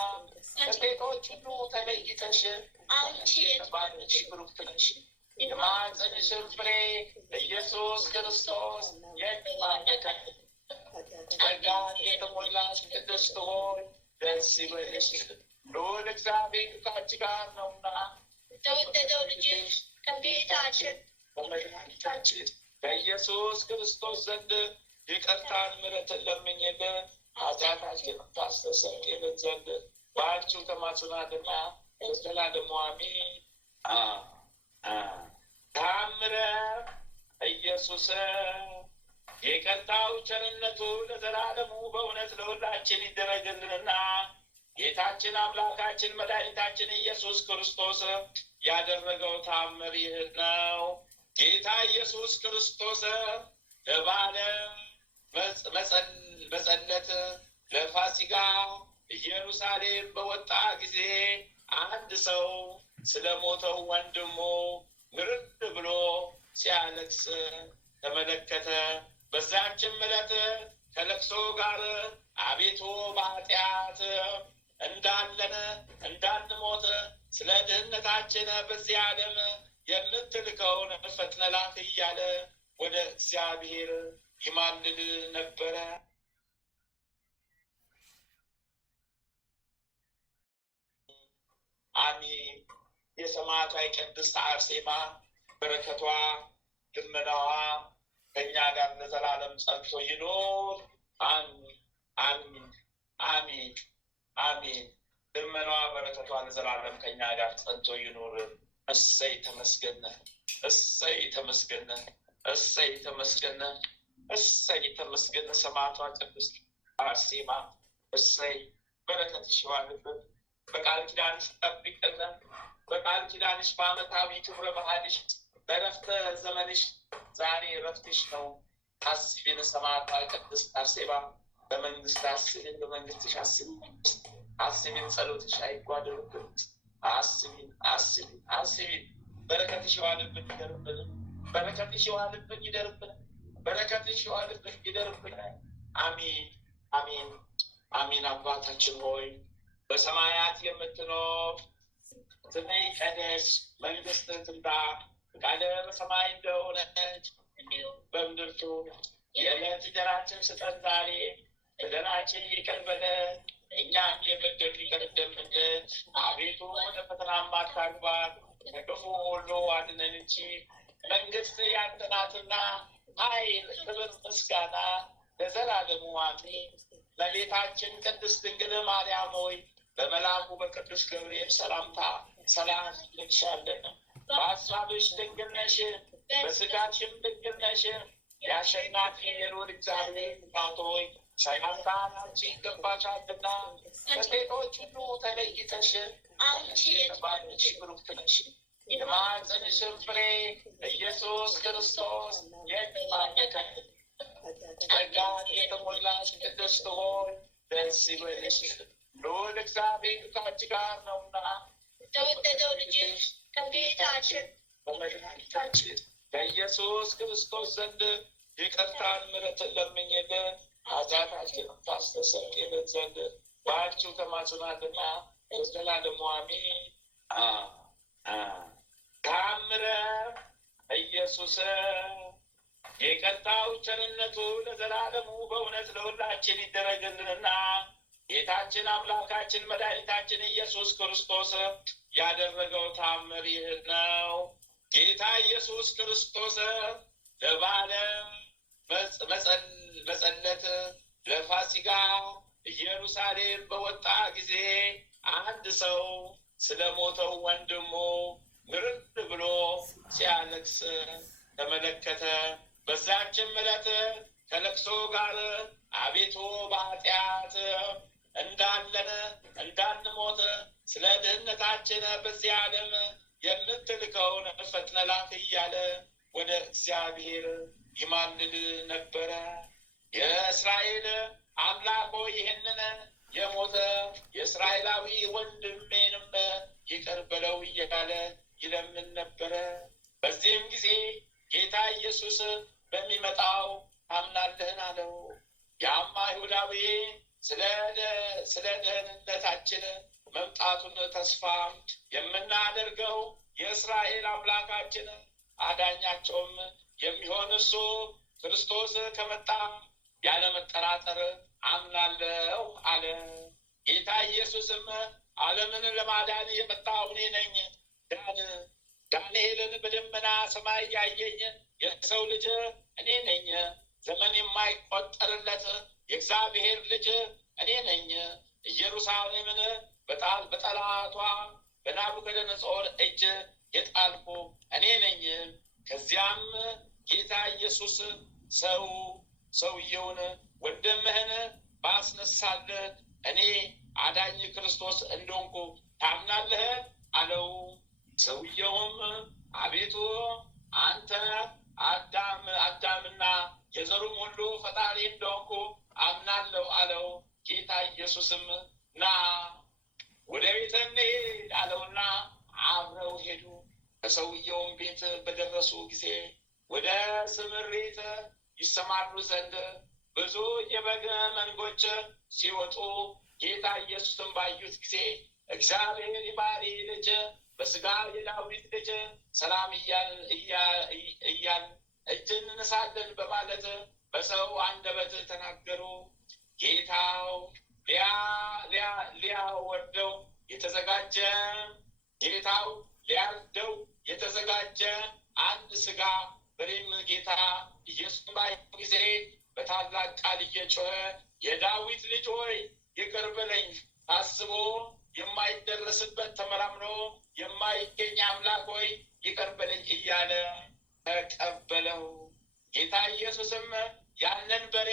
ከሴቶች ሁሉ ተለይተሽ አንቺ የተባረክሽ ብሩክት ነሽ። የማኅፀንሽም ፍሬ ኢየሱስ ክርስቶስ የተባረከ ጸጋን የተሞላሽ ቅድስት ሆይ ደስ ይበልሽ፣ ልዑል እግዚአብሔር ከአንቺ ጋር ነውና የተወደደው ልጅሽ ከጌታችን ከመድኃኒታችን ከኢየሱስ ክርስቶስ ዘንድ ይቅርታን ምሕረትን ለምኝልን ኃጢአታችንን ታስተሰርይልን ዘንድ በአንቺው ተማጽናልና ለዘላለሙ አሜን። ተአምረ ኢየሱስ የቀጣው ቸርነቱ ለዘላለሙ በእውነት ለሁላችን ይደረግልንና ጌታችን አምላካችን መድኃኒታችን ኢየሱስ ክርስቶስ ያደረገው ተአምር ይህ ነው። ጌታ ኢየሱስ ክርስቶስ ለበዓለ መጸለት ለፋሲካ ኢየሩሳሌም በወጣ ጊዜ አንድ ሰው ስለ ሞተው ወንድሙ ምርር ብሎ ሲያለቅስ ተመለከተ። በዛችም ዕለት ከለቅሶ ጋር አቤቱ በኃጢአት እንዳለን እንዳንሞት ስለ ድህነታችን በዚህ ዓለም የምትልከውን ፈጥነህ ላክ እያለ ወደ እግዚአብሔር ይማልድ ነበረ። አሜን። የሰማዕቷ የቅድስት አርሴማ በረከቷ ልመናዋ ከእኛ ጋር ለዘላለም ጸንቶ ይኖር። አሜን አሜን አሜን አሜን። ልመናዋ በረከቷ ለዘላለም ከእኛ ጋር ጸንቶ ይኖር። እሰይ ተመስገነ፣ እሰይ ተመስገነ፣ እሰይ ተመስገነ፣ እሰይ ተመስገነ። ሰማዕቷ ቅድስት አርሴማ እሰይ በረከትሽ ይዋልብን። በቃል ኪዳንሽ ጠብቀን፣ በቃል ኪዳንሽ በዓመታዊ ክብረ በዓልሽ በረፍተ ዘመንሽ ዛሬ ረፍትሽ ነው። አስቢን ሰማዕቷ ቅድስት አርሴማ፣ በመንግስት አስቢን፣ በመንግስትሽ አስቢን፣ አስቢን፣ ጸሎትሽ አይጓደልብን። አስቢን። በረከትሽ የዋልብን ይደርብን። በረከትሽ የዋልብን ይደርብን። በረከትሽ የዋልብን ይደርብን። አሜን። አባታችን ሆይ በሰማያት የምትኖር ስምህ ይቀደስ፣ መንግስትህ ትምጣ፣ ፈቃድህ በሰማይ እንደሆነች እንዲሁም በምድር ትሁን። የዕለት እንጀራችንን ስጠን ዛሬ፣ በደላችንን ይቅር በለን እኛም የበደሉንን ይቅር እንደምንል፣ አቤቱ ወደ ፈተና አታግባን ከክፉ ሁሉ አድነን እንጂ መንግስት ያንተ ናትና፣ ኃይል፣ ክብር፣ ምስጋና ለዘላለሙ አሜን። እመቤታችን ቅድስት ድንግል ማርያም ሆይ በመልአኩ በቅዱስ ገብርኤል ሰላምታ ሰላም እንልሻለን። በሐሳብሽ ድንግል ነሽ፣ በሥጋሽም ድንግል ነሽ። የአሸናፊ የልዑል እግዚአብሔር እናት ሆይ ሰላምታ አንቺ ይገባሻልና፣ ከሴቶች ሁሉ ተለይተሽ አንቺ የተባረክሽ ብሩክት ነሽ። የማኅፀንሽም ፍሬ ኢየሱስ ክርስቶስ የተባረከ ነው። ጸጋን የተሞላሽ ቅድስት ሆይ ደስ ይበልሽ፣ ልዑል እግዚአብሔር ከአንቺ ጋር ነውና የተወደደው ልጅሽ ከጌታችን ከመድኃኒታችን ከኢየሱስ ክርስቶስ ዘንድ ይቅርታን ምሕረትን ለምኝልን ኃጢአታችንን ታስተሰርይልን ዘንድ በአንቺው ተማጽናልና ለዘላለሙ አሜን። ተአምረ ኢየሱስ የቀጣው ቸርነቱ ለዘላለሙ በእውነት ለሁላችን ይደረግልንና ጌታችን አምላካችን መድኃኒታችን ኢየሱስ ክርስቶስ ያደረገው ተአምር ይህ ነው። ጌታ ኢየሱስ ክርስቶስ ለበዓለ መጸለት ለፋሲካ ኢየሩሳሌም በወጣ ጊዜ አንድ ሰው ስለ ሞተው ወንድሙ ምርር ብሎ ሲያለቅስ ተመለከተ። በዛችም ዕለት ከለቅሶ ጋር አቤቱ በኃጢአት እንዳለን እንዳንሞት ስለ ድህነታችን በዚህ ዓለም የምትልከውን ፈጥነህ ላክ እያለ ወደ እግዚአብሔር ይማልድ ነበረ። የእስራኤል አምላክ ሆይ ይህንን የሞተ የእስራኤላዊ ወንድሜንም ይቅር በለው እያለ ይለምን ነበረ። በዚህም ጊዜ ጌታ ኢየሱስ በሚመጣው ታምናለህን አለው። ያም አይሁዳዊ ስለ ደህንነታችን መምጣቱን ተስፋ የምናደርገው የእስራኤል አምላካችን አዳኛቸውም የሚሆን እርሱ ክርስቶስ ከመጣ ያለመጠራጠር አምናለሁ አለ። ጌታ ኢየሱስም ዓለምን ለማዳን የመጣሁ እኔ ነኝ፣ ዳንኤልን በደመና ሰማይ ያየኝ የሰው ልጅ እኔ ነኝ፣ ዘመን የማይቆጠርለት የእግዚአብሔር ልጅ እኔ ነኝ። ኢየሩሳሌምን በጠላቷ በናቡከደነፆር እጅ የጣልኩ እኔ ነኝ። ከዚያም ጌታ ኢየሱስ ሰውየውን ወንድምህን ባስነሳልህ እኔ አዳኝ ክርስቶስ እንደሆንኩ ታምናለህ አለው። ሰውየውም አቤቱ አንተ አዳምና የዘሩም ሁሉ ፈጣሪ እንደሆንኩ አምናለሁ አለው። ጌታ ኢየሱስም ና ወደ ቤት እንሂድ አለውና አብረው ሄዱ። ከሰውየውም ቤት በደረሱ ጊዜ ወደ ስምሪት ይሰማሩ ዘንድ ብዙ የበግ መንጎች ሲወጡ ጌታ ኢየሱስን ባዩት ጊዜ እግዚአብሔር የባሕሪ ልጅ በሥጋ የዳዊት ልጅ ሰላም እያል እጅ እንነሳለን በማለት በሰው አንደበት ተናገሩ። ጌታው ሊያርደው የተዘጋጀ አንድ ሥጋ በሬም ጌታ ኢየሱስን ባየው ጊዜ በታላቅ ቃል እየጮኸ የዳዊት ልጅ ሆይ ይቅር በለኝ፣ ታስቦ የማይደረስበት ተመራምሮ የማይገኝ አምላክ ሆይ ይቅር በለኝ እያለ ተቀበለው። ጌታ ኢየሱስም ያንን በሬ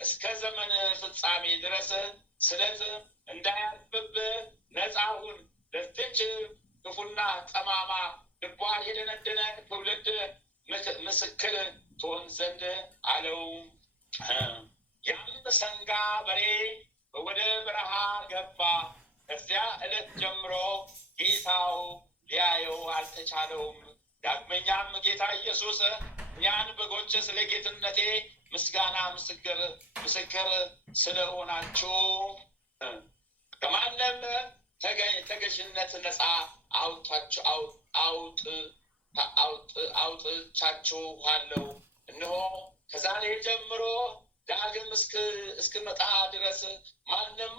እስከ ዘመን ፍጻሜ ድረስ ስለት እንዳያልፍብህ ነፃ ሁን፣ ለዚች ክፉና ጠማማ ልቧ የደነደነ ትውልድ ምስክር ትሆን ዘንድ አለው። ያም ሰንጋ በሬ ወደ በረሃ ገባ። ከዚያ ዕለት ጀምሮ ጌታው ሊያየው አልተቻለውም። ዳግመኛም ጌታ ኢየሱስ እኛን በጎች ስለ ጌትነቴ ምስጋና ምስክር ስለሆናችሁ ከማንም ተገዥነት ነፃ አውጥቻችኋለሁ። እነሆ ከዛሬ ጀምሮ ዳግም እስክመጣ ድረስ ማንም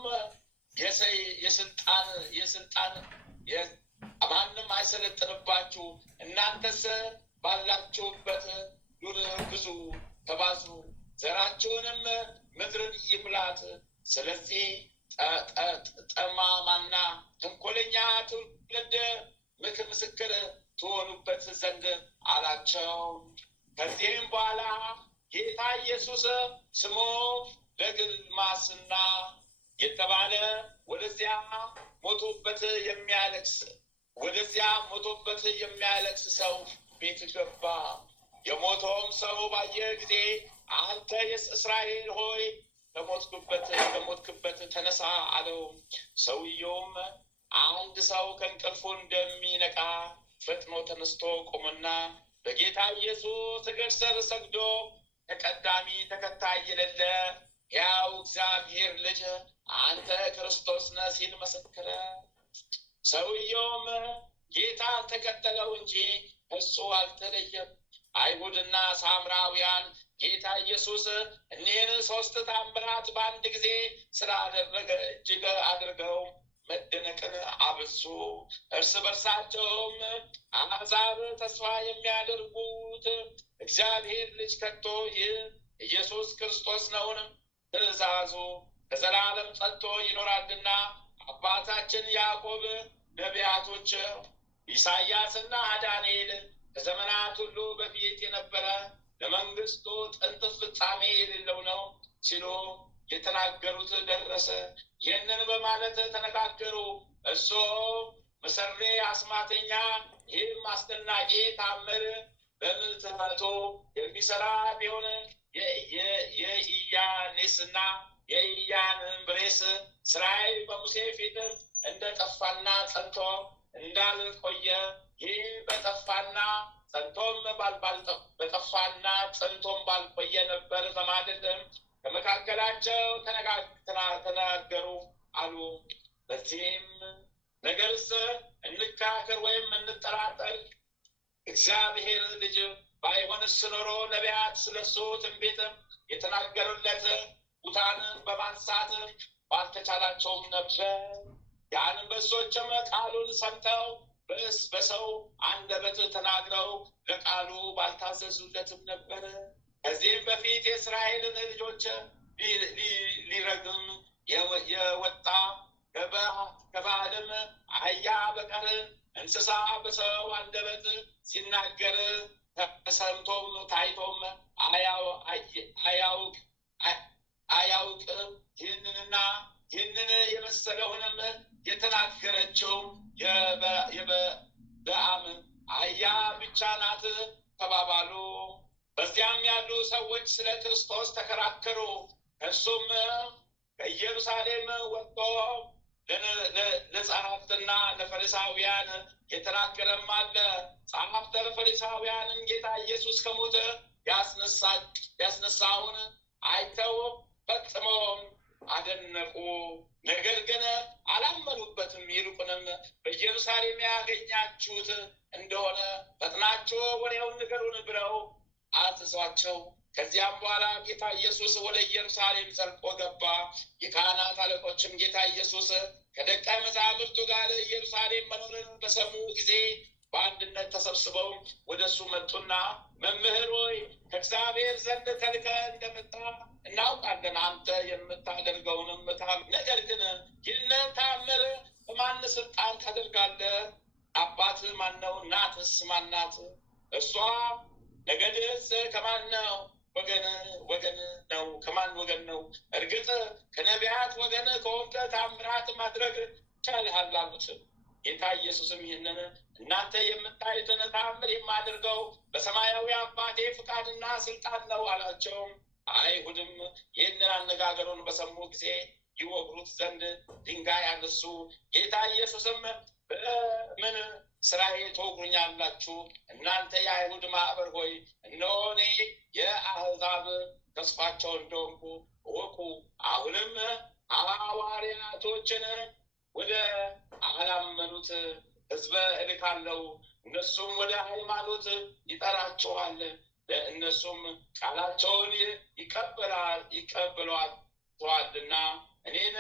ማንም አይሰለጥንባችሁ። እናንተስ ባላችሁበት ዱር ግዙ፣ ተባዙ፣ ዘራችሁንም ምድርን ይሙላት። ስለዚህ ጠማማና ተንኮለኛ ትውልድ ምስክር ትሆኑበት ዘንድ አላቸው። ከዚህም በኋላ ጌታ ኢየሱስ ስሙ ለግልማስና የተባለ ወደዚያ ሞቶበት የሚያለቅስ ሰው ቤት ገባ። የሞተውም ሰው ባየ ጊዜ አንተ የእስራኤል ሆይ ከሞትክበት ተነሳ አለው። ሰውየውም አንድ ሰው ከእንቅልፉ እንደሚነቃ ፈጥኖ ተነስቶ ቆመና በጌታ ኢየሱስ እግር ስር ሰግዶ ተቀዳሚ ተከታይ የሌለ ሕያው እግዚአብሔር ልጅ አንተ ክርስቶስ ነህ ሲል መሰከረ። ሰውየውም ጌታን ተከተለው እንጂ እሱ አልተለየም። አይሁድና ሳምራውያን ጌታ ኢየሱስ እኒህን 3 ታምራት በአንድ ጊዜ ስላደረገ እጅግ አድርገው መደነቅን አበዙ። እርስ በርሳቸውም አሕዛብ ተስፋ የሚያደርጉት እግዚአብሔር ልጅ ከቶ ይህ ኢየሱስ ክርስቶስ ነውን? ትእዛዙ ለዘላለም ጸንቶ ይኖራልና አባታችን ያዕቆብ ነቢያቶች ኢሳይያስና ዳንኤል ከዘመናት ሁሉ በፊት የነበረ ለመንግስቱ ጥንት ፍጻሜ የሌለው ነው ሲሉ የተናገሩት ደረሰ። ይህንን በማለት ተነጋገሩ። እሱ መሰሬ አስማተኛ፣ ይህም አስደናቂ ታምር በምትመቶ የሚሰራ ቢሆን የኢያኔስና የኢያንብሬስ ስራይ በሙሴ ፊት እንደጠፋና ጸንቶ እንዳልቆየ ይህ በጠፋና ጸንቶም ባልቆየ ነበር በማለት ከመካከላቸው ተናገሩ አሉ። በዚህም ነገርስ እንካከር ወይም እንጠራጠር? እግዚአብሔር ልጅ ባይሆንስ ኖሮ ነቢያት ስለሱ ትንቢት የተናገሩለት ሙታንን በማንሳት ባልተቻላቸውም ነበር። የአንበሶችም ቃሉን ሰምተው በሰው አንደበት ተናግረው ለቃሉ ባልታዘዙለትም ነበር። ከዚህም በፊት የእስራኤልን ልጆች ሊረግም የወጣ ከባህልም አህያ በቀር እንስሳ በሰው አንደበት ሲናገር ተሰምቶም ታይቶም አያውቅም። ይህንን የመሰለውንም የተናገረችው የበለዓም አህያ ብቻ ናት ተባባሉ። በዚያም ያሉ ሰዎች ስለ ክርስቶስ ተከራከሩ። እርሱም ከኢየሩሳሌም ወጥቶ ለጸሐፍትና ለፈሪሳውያን የተናገረም አለ። ጸሐፍተ ፈሪሳውያንም ጌታ ኢየሱስ ከሞት ያስነሳውን አይተው ፈጽሞ አደነቁ። ነገር ግን አላመኑበትም። ይልቁንም በኢየሩሳሌም ያገኛችሁት እንደሆነ ፈጥናችሁ ወሬውን ንገሩን ብለው አዘዟቸው። ከዚያም በኋላ ጌታ ኢየሱስ ወደ ኢየሩሳሌም ዘልቆ ገባ። የካህናት አለቆችም ጌታ ኢየሱስ ከደቀ መዛሙርቱ ጋር ኢየሩሳሌም መኖርን በሰሙ ጊዜ በአንድነት ተሰብስበው ወደ እሱ መጡና መምህር ሆይ ከእግዚአብሔር ዘንድ ተልከህ እንደመጣ እናውቃለን። አንተ የምታደርገውንም ነገር ግን ይህንን ተአምር በማን ስልጣን ታደርጋለህ? አባትህ ማን ነው? እናትስ ማን ናት? እርሷ ነገድስ ከማን ነው? ወገን ነው። ከማን ወገን ነው? እርግጥ ከነቢያት ወገን ከሆንክ ተአምራት ማድረግ ቻልሃል አሉት። ጌታ ኢየሱስም ይህንን እናንተ የምታዩትን ተአምር የማደርገው በሰማያዊ አባቴ ፍቃድና ስልጣን ነው አላቸው። አይሁድም ይህንን አነጋገሩን በሰሙ ጊዜ ይወግሩት ዘንድ ድንጋይ አነሱ። ጌታ ኢየሱስም በምን ስራዬ ትወግሩኛላችሁ? እናንተ የአይሁድ ማህበር ሆይ እነሆ እኔ የአሕዛብ ተስፋቸው እንደሆንኩ እወቁ። አሁንም ሐዋርያቶችን ወደ አላመኑት ሕዝበ እልካለሁ። እነሱም ወደ ሃይማኖት ይጠራቸዋል። ለእነሱም ቃላቸውን ይቀበሏቸዋልና እኔን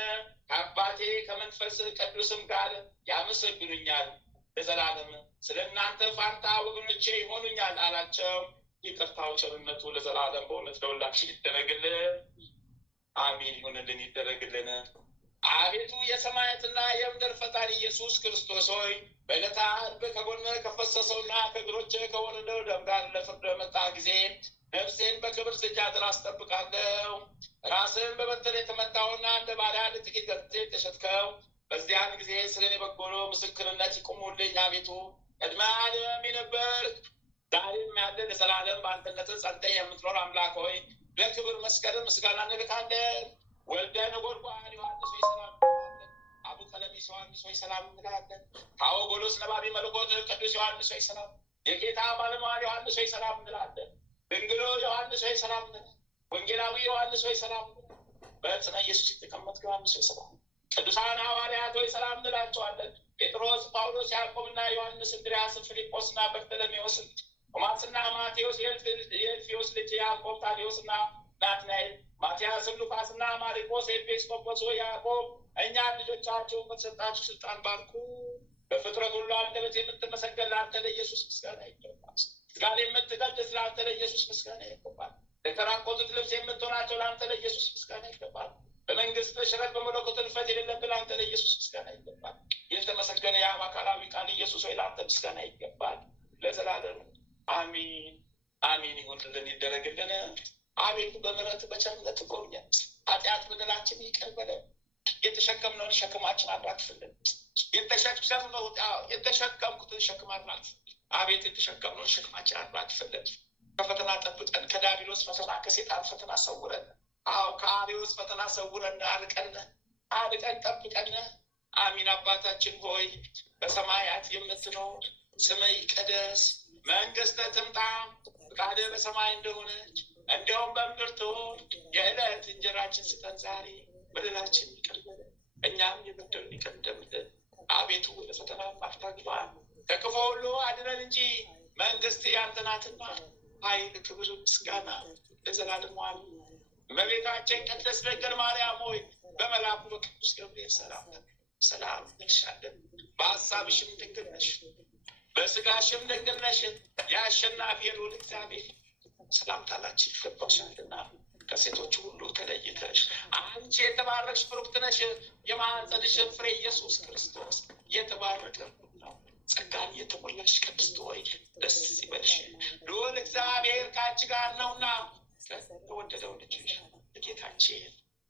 ከአባቴ ከመንፈስ ቅዱስም ጋር ያመሰግኑኛል። ለዘላለም ስለ እናንተ ፋንታ ወገኖቼ ይሆኑኛል አላቸው። ይቅርታው ቸርነቱ ለዘላለም በእውነት ለሁላችን ይደረግልን። አሚን ይሁንልን፣ ይደረግልን። አቤቱ የሰማያትና የምድር ፈጣሪ ኢየሱስ ክርስቶስ ሆይ በዕለተ ዓርብ ከጎንህ ከፈሰሰውና ከእግሮች ከወረደው ደም ጋር ለፍርድ በመጣ ጊዜ ነፍሴን በክብር ስጃት አስጠብቃለሁ። ራስህን በበትር የተመታውና እንደ ባሪያ ለጥቂት ጊዜ ተሸጥከው በዚያን ጊዜ ስለ እኔ በጎ ምስክርነት ይቁሙልኝ። አቤቱ ቅድመ ዓለም የነበርክ ዛሬም ያለ ለዘላለም በአንድነትህ ጸንተህ የምትኖር አምላክ ሆይ ለክብር መስቀል ምስጋና እንልካለን። ወልደ ነጎድጓድ ዮሐንስ ሆይ ሰላም እንላለን። አቡ ቀለሚስ ዮሐንስ ሆይ ሰላም እንላለን። ታኦጎሎስ ነባቢ መለኮት ቅዱስ ዮሐንስ ሆይ ሰላም፣ የጌታ ባለሟል ዮሐንስ ሆይ ሰላም እንላለን። ድንግሎ ዮሐንስ ሆይ ሰላም እንላለን። ወንጌላዊ ዮሐንስ ሆይ ሰላም እንላለን። በዕፀ ኢየሱስ የተቀመጥክ ዮሐንስ ሆይ ሰላም፣ ቅዱሳን ሐዋርያት ሆይ ሰላም እንላቸዋለን። ጴጥሮስ፣ ጳውሎስ፣ ያዕቆብና ዮሐንስ፣ እንድርያስ፣ ፊልጶስና በርተሎሜዎስ፣ ቶማስና ማቴዎስ፣ የእልፍዮስ ልጅ ያዕቆብ፣ ታዴዎስና ናትናኤል፣ ማትያስ፣ ሉቃስና ማርቆስ፣ ኤጲስቆጶስ ያዕቆብ፣ እኛን ልጆቻቸውን በተሰጣችሁ ስልጣን ባርኩ። በፍጥረት ሁሉ አንደበት የምትመሰገን ለአንተ ለኢየሱስ ምስጋና ይገባል። ስጋን የምትቀድስ ለአንተ ለኢየሱስ ምስጋና ይገባል። ለተራቆቱት ልብስ የምትሆናቸው ለአንተ ለኢየሱስ ምስጋና ይገባል። በመንግስት ሽረት በመለኮት እልፈት የሌለብህ ለአንተ ለኢየሱስ ምስጋና ይገባል። የተመሰገነ የአብ አካላዊ ቃል ኢየሱስ ሆይ ለአንተ ምስጋና ይገባል ለዘላለም አሚን። አሚን ይሁንልን፣ ይደረግልን። አቤቱ በምሕረት በቸርነት ጎብኘን፣ ኃጢአት በደላችን ይቅር በለን፣ የተሸከምነውን ሸክማችን አራግፍልን። የተሸከምኩትን ሸክም አራግፍልን። አቤት የተሸከምነውን ሸክማችን አራግፍልን። ከፈተና ጠብቀን፣ ከዲያብሎስ ፈተና ከሴጣን ፈተና ሰውረን። አዎ ከአርዮስ ፈተና ሰውረን፣ አርቀን ጠብቀን። አሚን። አባታችን ሆይ በሰማያት የምትኖር ስምህ ይቀደስ፣ መንግስትህ ትምጣ፣ ፈቃድህ በሰማይ እንደሆነች እንዲያውም በምድር ትሁን። የዕለት እንጀራችን ስጠን ዛሬ፣ በደላችን ይቅር በለን እኛም የበደሉንን ይቅር እንደምንል። አቤቱ ወደ ፈተና አታግባን፣ ከክፉ ሁሉ አድነን እንጂ መንግስት ያንተ ናትና፣ ኃይል፣ ክብር፣ ምስጋና ለዘላለሙ አሜን። እመቤታችን ቅድስት ድንግል ማርያም ሆይ በመልአኩ በቅዱስ ገብርኤል ሰላም እንልሻለን። በሀሳብሽም ድንግል ነሽ፣ በስጋሽም ድንግል ነሽ። የአሸናፊ ልዑል እግዚአብሔር ሰላምታ ላንቺ ይገባሻልና ከሴቶች ሁሉ ተለይተሽ አንቺ የተባረክሽ ብሩክት ነሽ። የማኅፀንሽ ፍሬ ኢየሱስ ክርስቶስ የተባረከ ነው። ጸጋን የተሞላሽ ቅድስት ሆይ ደስ ይበልሽ፣ ልዑል እግዚአብሔር ከአንቺ ጋር ነውና ከተወደደው ልጅሽ ከጌታችን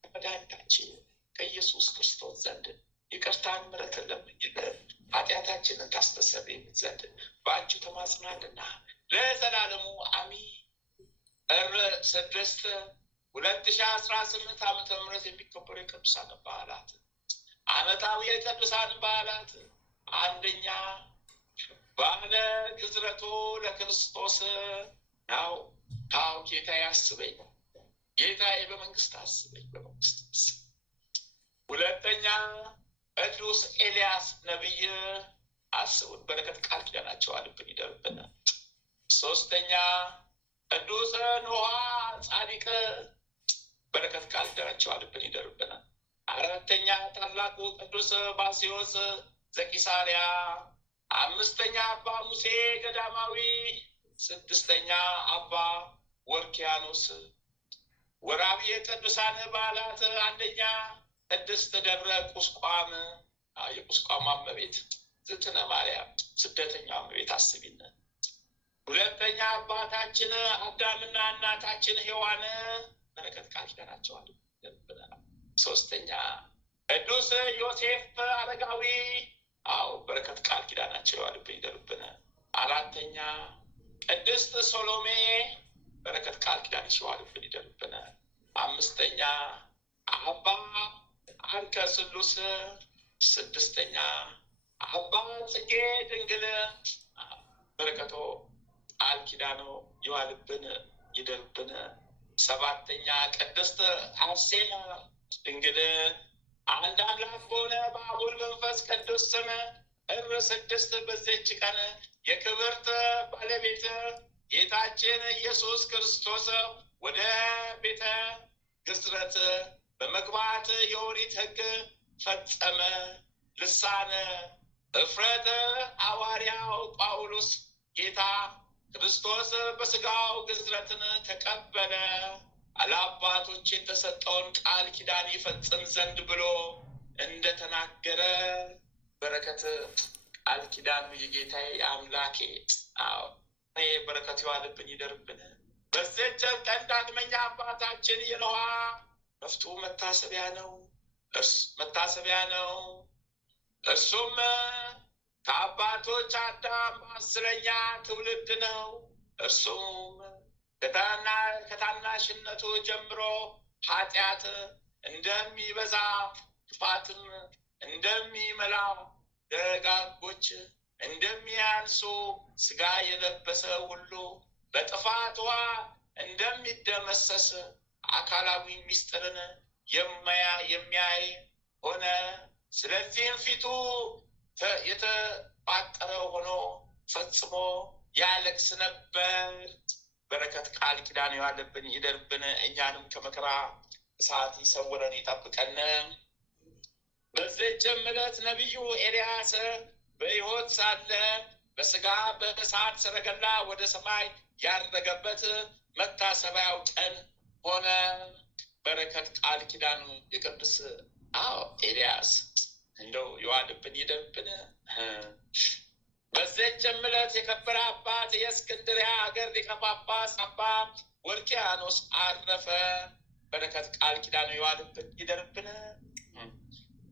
ከመድኃኒታችን ከኢየሱስ ክርስቶስ ዘንድ ይቅርታን ምሕረትን ለምኝልን፣ ኃጢአታችንን ታስተሰርይ ዘንድ በአንቺ ተማጽናልና ለዘላለሙ አሚን። ጥር 6 2018 ዓመተ ምህረት የሚከበሩ የቅዱሳን በዓላት። ዓመታዊ የቅዱሳን በዓላት፣ አንደኛ በዓለ ግዝረቱ ለክርስቶስ ነው። ታው ጌታ ያስበኝ፣ ጌታዬ በመንግስት አስበኝ፣ በመንግስት አስበኝ። ሁለተኛ ቅዱስ ኤልያስ ነቢይ አስቡን፣ በረከት ቃል ኪዳናቸው አልብን ይደርብን። ሶስተኛ ቅዱስ ኖኃ ጻድቅ፣ በረከት ቃል ኪዳናቸው አልብን ይደርብናል። አራተኛ ታላቁ ቅዱስ ባስልዮስ ዘቂሳርያ። አምስተኛ አባ ሙሴ ገዳማዊ። ስድስተኛ አባ ወርኪያኖስ። ወራዊ የቅዱሳን በዓላት፣ አንደኛ ቅድስት ደብረ ቁስቋም፣ የቁስቋም እመቤት ዝትነ ማርያም ስደተኛ እመቤት አስቢነ። ሁለተኛ አባታችን አዳምና እናታችን ሔዋን፣ በረከት ቃል ኪዳናቸው አለብን። ሶስተኛ ቅዱስ ዮሴፍ አረጋዊ፣ በረከት ቃል ኪዳናቸው አለብን ይደርብን። አራተኛ ቅድስት ሶሎሜ፣ በረከት ቃል ኪዳናቸው አለብን ይደርብን። አምስተኛ አባ አንከ ስሉስ ስድስተኛ አባ ጽጌ ድንግል በረከቶ ቃል ኪዳኑ ይዋልብን ይደርብን። ሰባተኛ ቅድስት አርሴማ ድንግል አንድ አምላክ በሆነ በአብ ወልድ መንፈስ ቅዱስ ስም ጥር 6 በዚች ቀን የክብርት ባለቤት ጌታችን ኢየሱስ ክርስቶስ ወደ ቤተ ግዝረት በመግባት የኦሪት ሕግ ፈጸመ። ልሳነ እፍረት ሐዋርያው ጳውሎስ ጌታ ክርስቶስ በስጋው ግዝረትን ተቀበለ፣ ለአባቶች የተሰጠውን ቃል ኪዳን ይፈጽም ዘንድ ብሎ እንደተናገረ በረከት ቃል ኪዳኑ የጌታዬ አምላኬ በረከት ይዋልብን ይደርብን። በዚህች ቀን ዳግመኛ አባታችን የኖኅ ዕረፍቱ መታሰቢያ ነው። እርሱም ከአባቶች አዳም 10ኛ ትውልድ ነው። እርሱም ከታናሽነቱ ጀምሮ ኃጢአት እንደሚበዛ ጥፋትም እንደሚመላ ደጋጎች እንደሚያንሱ ሥጋ የለበሰ ሁሉ በጥፋት ውሃ እንደሚደመሰስ አካላዊ ምስጢርን የሚያይ ሆነ። ስለዚህም ፊቱ የተቋጠረ ሆኖ ፈጽሞ ያለቅስ ነበር። በረከት ቃል ኪዳን ይዋልብን ይደርብን። እኛንም ከመከራ እሳት ይሰውረን ይጠብቀን። በዚህችም ዕለት ነቢዩ ኤልያስ በሕይወት ሳለ በሥጋ በእሳት ሰረገላ ወደ ሰማይ ያረገበት መታሰቢያው ቀን ሆነ። በረከት ቃል ኪዳኑ የቅዱስ ኤልያስ እንደው ይዋልብን ይደርብን። በዚህችም ዕለት የከበረ አባት የእስክንድርያ ሀገር ሊቀ ጳጳስ አባ ወርኪያኖስ አረፈ። በረከት ቃል ኪዳኑ ይዋልብን ይደርብን።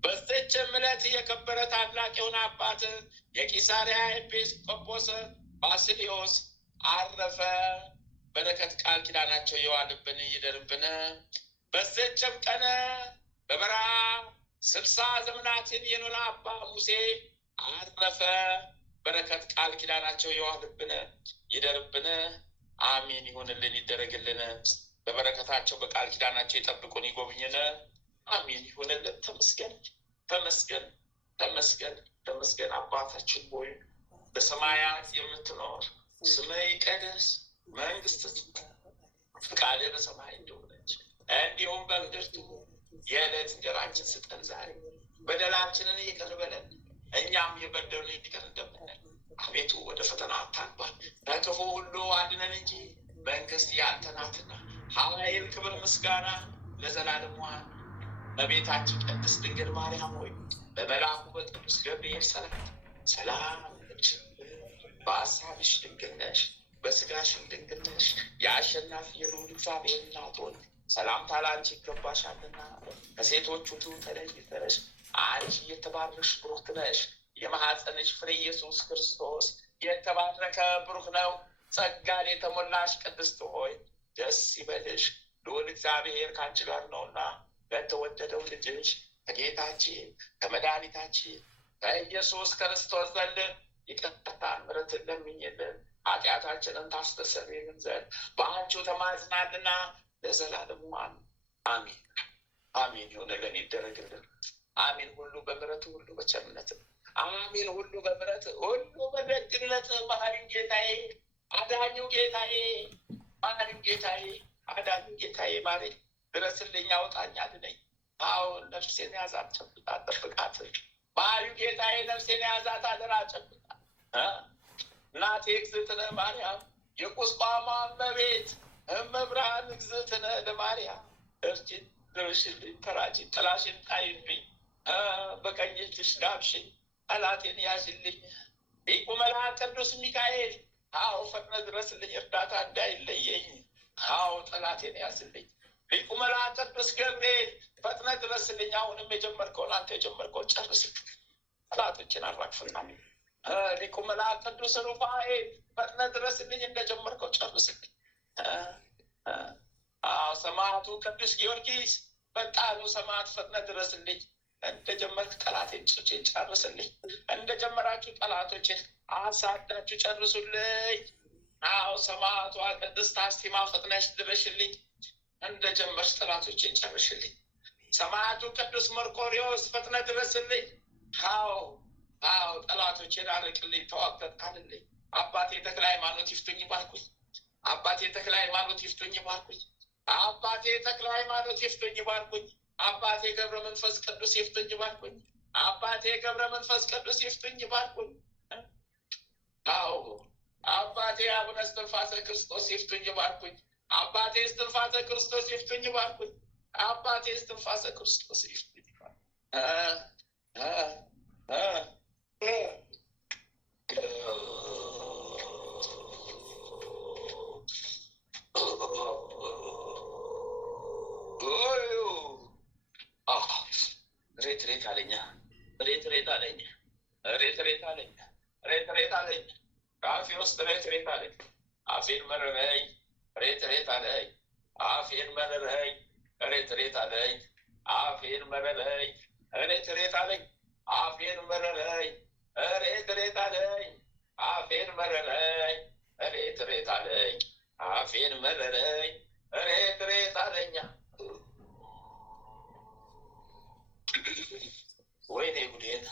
በዚህችም ዕለት የከበረ ታላቅ የሆነ አባት የቂሳሪያ ኤጲስቆጶስ ባስልዮስ አረፈ። በረከት ቃል ኪዳናቸው ይዋልብን ይደርብን። በዚህችም ቀን በበረሃ 60 ዘመናትን የኖረ አባ ሙሴ አረፈ። በረከት ቃል ኪዳናቸው ይዋልብን ይደርብን። አሜን ይሁንልን ይደረግልን። በበረከታቸው በቃል ኪዳናቸው ይጠብቁን ይጎብኝን። አሜን ይሁንልን። ተመስገን ተመስገን ተመስገን ተመስገን። አባታችን ሆይ በሰማያት የምትኖር ስምህ ይቀደስ፣ መንግስትህ ትምጣ፣ ፈቃድህ በሰማይ እንደሆነች እንዲሁም በምድር ትሁን። የዕለት እንጀራችንን ስጠን ዛሬ፣ በደላችንን ይቅር በለን እኛም የበደሉንን ይቅር እንደምንል። አቤቱ ወደ ፈተና አታግባን፣ ከክፉ ሁሉ አድነን እንጂ መንግስት ያንተ ናትና ኃይል፣ ክብር፣ ምስጋና ለዘላለሙ። እመቤታችን ቅድስት ድንግል ማርያም ሆይ በመልአኩ በቅዱስ ገብርኤል ሰላም ነሽ። በሐሳብሽ ድንግል ነሽ፣ በሥጋሽም ድንግል ነሽ። የአሸናፊ የልዑል እግዚአብሔር እናት ሆይ ሰላምታ ላንቺ ይገባሻልና ከሴቶች ሁሉ ተለይተሽ አንቺ የተባረክሽ ብሩክት ነሽ። የማኅፀንሽ ፍሬ ኢየሱስ ክርስቶስ የተባረከ ብሩክ ነው። ጸጋን የተሞላሽ ቅድስት ሆይ ደስ ይበልሽ፣ ልዑል እግዚአብሔር ከአንቺ ጋር ነውና በተወደደው ልጅሽ ከጌታችን ከመድኃኒታችን ከኢየሱስ ክርስቶስ ዘንድ ይቅርታን ምሕረትን ለምኝልን ኃጢአታችንን ታስተሰርይልን ዘንድ በአንቺው ተማጽናልና ለዘላለሙ አሜን። አሜን ይሁንልን ይደረግልን። አሜን። ሁሉ በምሕረት ሁሉ በቸርነት አሜን። ሁሉ በምሕረት ሁሉ በደግነት መሐሪው ጌታዬ አዳኙ ጌታዬ መሐሪው ጌታዬ አዳኙ ጌታዬ ማረኝ፣ ድረስልኝ፣ አውጣኝ፣ አድነኝ። አዎ ነፍሴን ያዛት፣ ጨብጣት፣ ጠብቃት። መሐሪው ጌታዬ ነፍሴን ያዛት፣ አደራ ጨብጣት። እናቴ እግዝእትነ ማርያም የቁስቋሟ እመቤት እመብርሃን እግዝእትነ ለማርያም እርጅን ድርሽልኝ፣ ተራጅን፣ ጥላሽን ጣይልኝ፣ በቀኝ እጅሽ ዳብሽኝ፣ ጠላቴን ያዥልኝ። ሊቁ መልአክ ቅዱስ ሚካኤል አዎ ፈጥነ ድረስልኝ፣ እርዳታ እንዳይለየኝ። አዎ ጠላቴን ያዝልኝ። ሊቁ መልአክ ቅዱስ ገብርኤል ፈጥነ ድረስልኝ። አሁንም የጀመርከውን አንተ የጀመርከውን ጨርስልኝ፣ ጠላቶችን አራግፍና። ሊቁ መልአክ ቅዱስ ሩፋኤል ፈጥነ ድረስልኝ፣ እንደጀመርከው ጨርስልኝ። ሰማዕቱ ቅዱስ ጊዮርጊስ ፈጣኑ ሰማዕት ፈጥነህ ድረስልኝ። እንደጀመርክ ጠላቴን ጨርስልኝ። እንደጀመራችሁ ጠላቶችን አሳዳችሁ ጨርሱልኝ። አዎ ሰማዕቷ ቅድስት አርሴማ ፈጥነሽ ድረሽልኝ። እንደጀመርሽ ጠላቶችን ጨርሽልኝ። ሰማዕቱ ቅዱስ መርቆሬዎስ ፈጥነህ ድረስልኝ። አዎ ጠላቶችን አርቅልኝ፣ ተዋግተህ ጣልልኝ። አባቴ ተክለ ሃይማኖት ይፍቱኝ ባርኩኝ። አባቴ ተክለ ሃይማኖት ይፍቱኝ ባርኩኝ። አባቴ ተክለ ሃይማኖት ይፍቱኝ ባርኩኝ። አባቴ ገብረ መንፈስ ቅዱስ ይፍቱኝ ባርኩኝ። አባቴ ገብረ መንፈስ ቅዱስ ይፍቱኝ ባርኩኝ። አዎ አባቴ አቡነ እስትንፋሰ ክርስቶስ ይፍቱኝ ባርኩኝ። አባቴ እስትንፋሰ ክርስቶስ ይፍቱኝ ባርኩኝ። አባቴ እስትንፋሰ ክርስቶስ ይፍቱኝ ሬት አለኝ። ከአፌ ውስጥ ሬት አለኝ። አፌን መረረኝ። ሬት አለኝ። አፌን መረረኝ። ሬት አለኝ። አፌን መረረኝ። ሬት አለኝ። አፌን መረረኝ። ሬት አለኝ። አፌን መረረኝ። ሬት አለኝ። አፌን መረረኝ። ሬት አለኝ። ወይኔ ጉዴን፣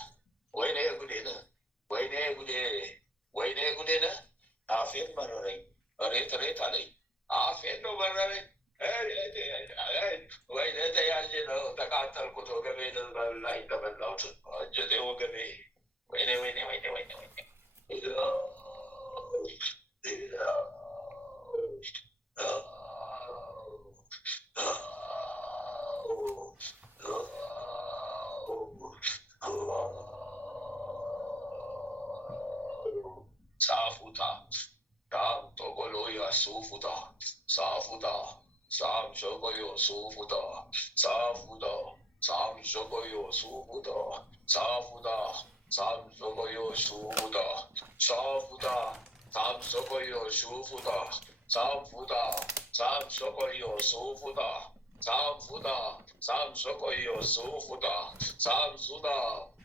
ወይኔ ጉዴን፣ ወይኔ ጉዴ፣ ወይኔ ጉዴን። አፌን መረረኝ። ሬት አለኝ። አፌን ነው መረረኝ። ወይኔ ተያዥ ነው ተቃጠልኩት። ወገቤን ላይ ተበላሁት። አንጀቴ ወገቤ። ወይኔ ወይኔ ወይኔ ወይኔ ወይኔ ሳፉታ ዳም ቶጎሎያ ሱፉታ ሳፉታ ሳም ሾጎዮ ሱፉታ ሳፉታ ሳም ሾጎዮ ሱፉታ ሳፉታ ሳም ሾጎዮ ሱፉታ ሳፉታ ሳም ሾጎዮ ሱፉታ ሳፉታ ሳም ሾጎዮ ሱፉታ ሳፉታ ሳም ሾጎዮ ሱፉታ ሳምሱ다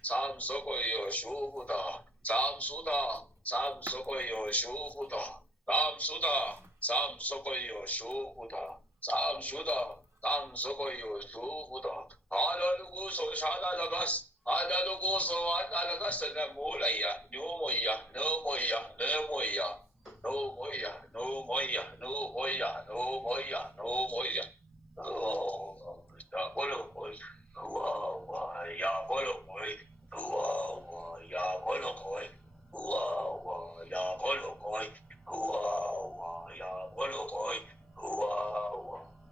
삼소고요 슈부다 삼수다 삼소고요 슈부다 삼수다 삼소고요 슈부다 삼수다 삼소고요 슈부다 아나르고소 샤나라가스 아나르고소 아나라가스 나모라야 노모야 노모야 노모야 노모야 노모야 노모야 노모야 노모야 야 벌어 거이 우와 야 벌어 거이 우와 야 벌어 거이 우와 야 벌어 거이 우와 야 벌어 거이 우와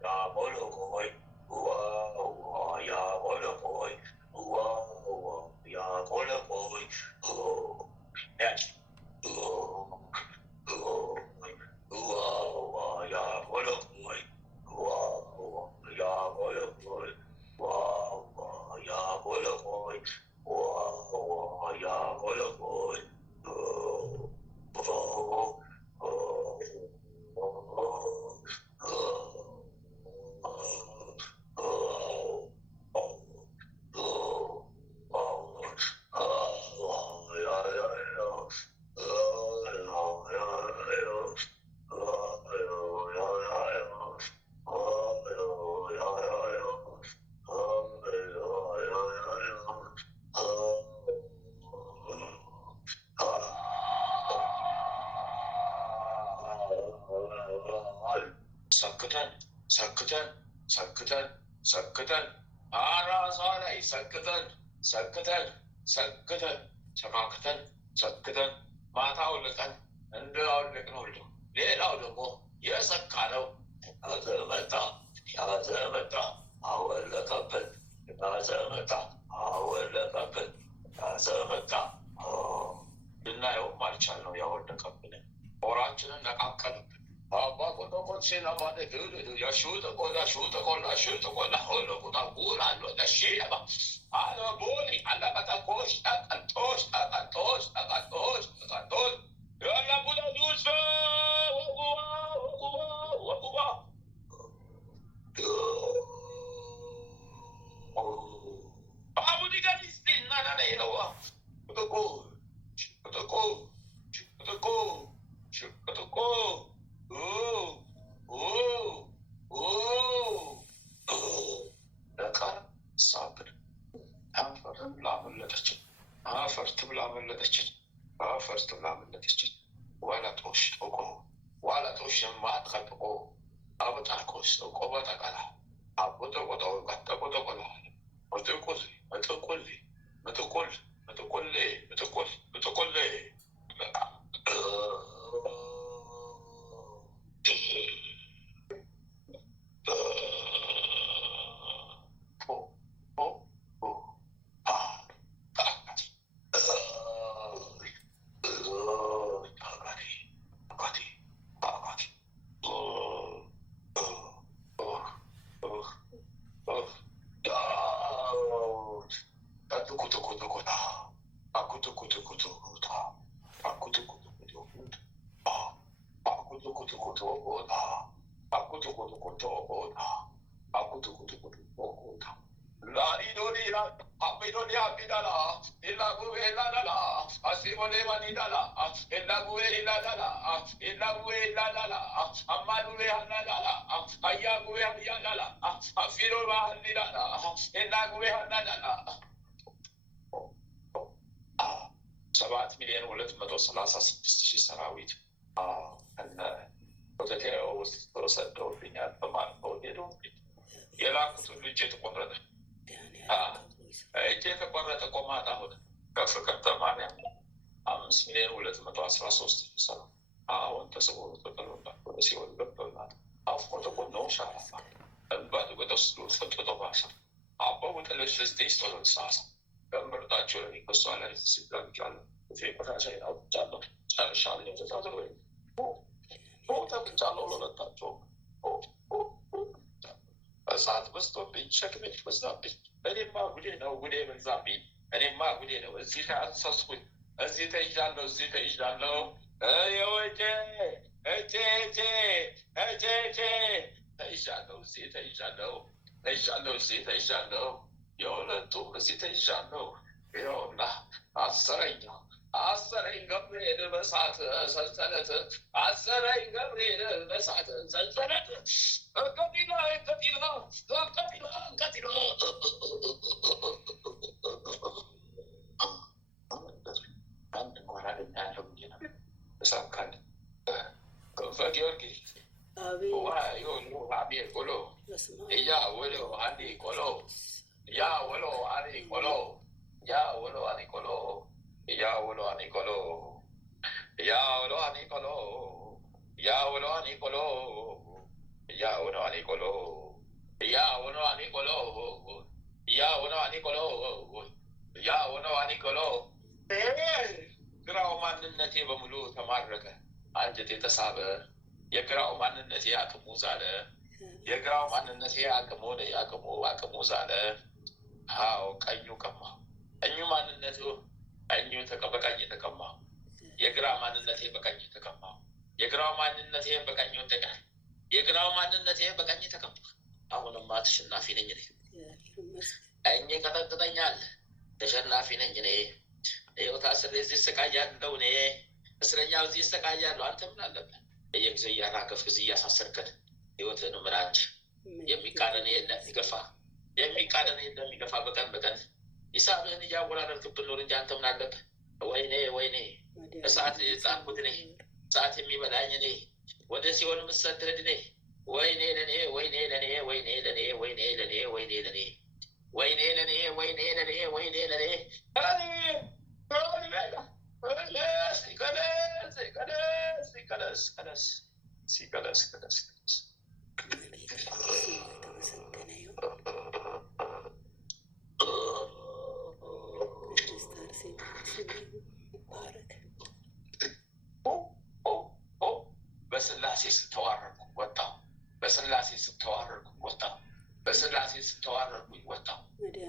야 벌어 거이 우와 야 벌어 거이 야 우와 야 벌어 거이 우와 야 벌어 거이 야 벌어 거이 와 야 벌어 거이 ሰክተን አራሷ ላይ ሰክተን ሸማክተን ሰክተን ማታ አውልቀን እንዳውልቅን ሁሉ ሌላው ደግሞ የሰካ ነው ያዘመጣ አወለቀብን ያዘመጣ አወለቀብን ያዘመጣ ልናየውም አልቻልነው ያወለቀብን ሆራችንን ነቃቀልብን አባ ቆጦቆችን አባደ ግልዱ ያሹተ ቆላ ሆሎ ቁጣ ጉላሎ ለሺባ አለ ቦሊ አለቀታ ኮሽ ተቀልጦሽ ያላ ቡዳ ዱስ ወጉባ 7,236,000 ሰራዊት ወተቴ ውስጥ ተሰደውብኛል በማለት ነው ሄዶ የላኩት ሁሉ እጄ ተቆረጠ። እጄ የተቆረጠ ቆማጣ ሆነ። ከፍቅርተ ማርያም 5,213,000 ሰው አሁን ተሰውሮ ተጥሎባት ወደ ሲኦል ገብቶላት አፎ ተቆነው ሻራፋ እንባድ ወደስሉ ፈጥጦ ባሰ አባ ወተለሽ ስቴስ ተወሳሳ ገምርታቸው ለሚከሷ ላይ ሲጋጫሉ ፌቆታቸው ያውጣሉ ጨርሻለ የተዛዘው ወይ ተብቻለሁ ለለታቸው እሳት በስቶብኝ ሸክሜ በዛብኝ። እኔማ ጉዴ ነው ጉዴ በዛብኝ። እኔማ ጉዴ ነው። እዚህ ተያሰስኩኝ፣ እዚህ ተይዣለሁ፣ እዚህ ተይዣለሁ። የወጀ ተይዣለሁ፣ እዚህ ተይዣለሁ፣ ተይዣለሁ፣ እዚህ ተይዣለሁ። የሁለቱም እዚህ ተይዣለሁ። ይኸውና አሰረኝ ገብርኤል በእሳት ሰንሰለት፣ አሰረኝ ገብርኤል በእሳት ሰንሰለት። ቀጢሎ አንድ እንኳን አገኛለሁ ብዬ ነበር። ተሳካል። ክንፈ ጊዮርጊስ አቤ ቆሎ እያ ወሎ አዲ ቆሎ ያ ወሎ አዲ ቆሎ ያ ወሎ አዲ ቆሎ ያ ወሎ አዲ ቆሎ ያ ወሎ አዲ ቆሎ ያ ወሎ አዲ ቆሎ ያ ወሎ አዲ ቆሎ ያ ወሎ አዲ ቆሎ ያ ወሎ አዲ ቆሎ ያ ወሎ አዲ ቆሎ። ግራው ማንነቴ በሙሉ ተማረከ፣ አንጀቴ ተሳበ። የግራው ማንነቴ አቅሙ ዛለ፣ የግራው ማንነቴ አቅሙ ዛለ። አዎ ቀኙ ቀማ፣ ቀኙ ማንነቱ ቀኙ በቀኝ ተቀማ። የግራ ማንነቴ በቀኝ ተቀማ፣ የግራው ማንነቴ በቀኝ ወደቀ፣ የግራው ማንነቴ በቀኝ ተቀማ። አሁንማ ተሸናፊ ነኝ እኔ፣ ቀኝ ቀጠቅጠኛል፣ ተሸናፊ ነኝ እኔ። ይኸው ታስሬ እዚህ እሰቃያለሁ እኔ፣ እስረኛው እዚህ እሰቃያለሁ። አንተ ምን አለብህ? በየጊዜው እያራገፍክ እዚህ እያሳሰርክን ህይወትን ምራች። የሚቃረን የለም የሚገፋ፣ የሚቃረን የለም የሚገፋ። በቀን በቀን ሂሳብህን እያወራረድክብን ኖር እንጂ አንተ ምን አለብህ? ወይኔ ወይኔ፣ እሳት ጣንኩት እኔ፣ እሳት የሚበላኝ እኔ፣ ወደ ሲኦል የምሰደድ እኔ። ወይኔ ለኔ፣ ወይኔ ለኔ፣ ወይኔ ለኔ፣ ወይኔ ለኔ፣ ወይኔ ለኔ፣ ወይኔ ለኔ፣ ወይኔ ለኔ፣ ወይኔ ለኔ። ሲቀለስ በስላሴ ስተዋረድኩ ወጣሁ፣ በስላሴ ስተዋረድኩ ወጣሁ፣ በስላሴ ስተዋረድኩኝ ወጣሁ፣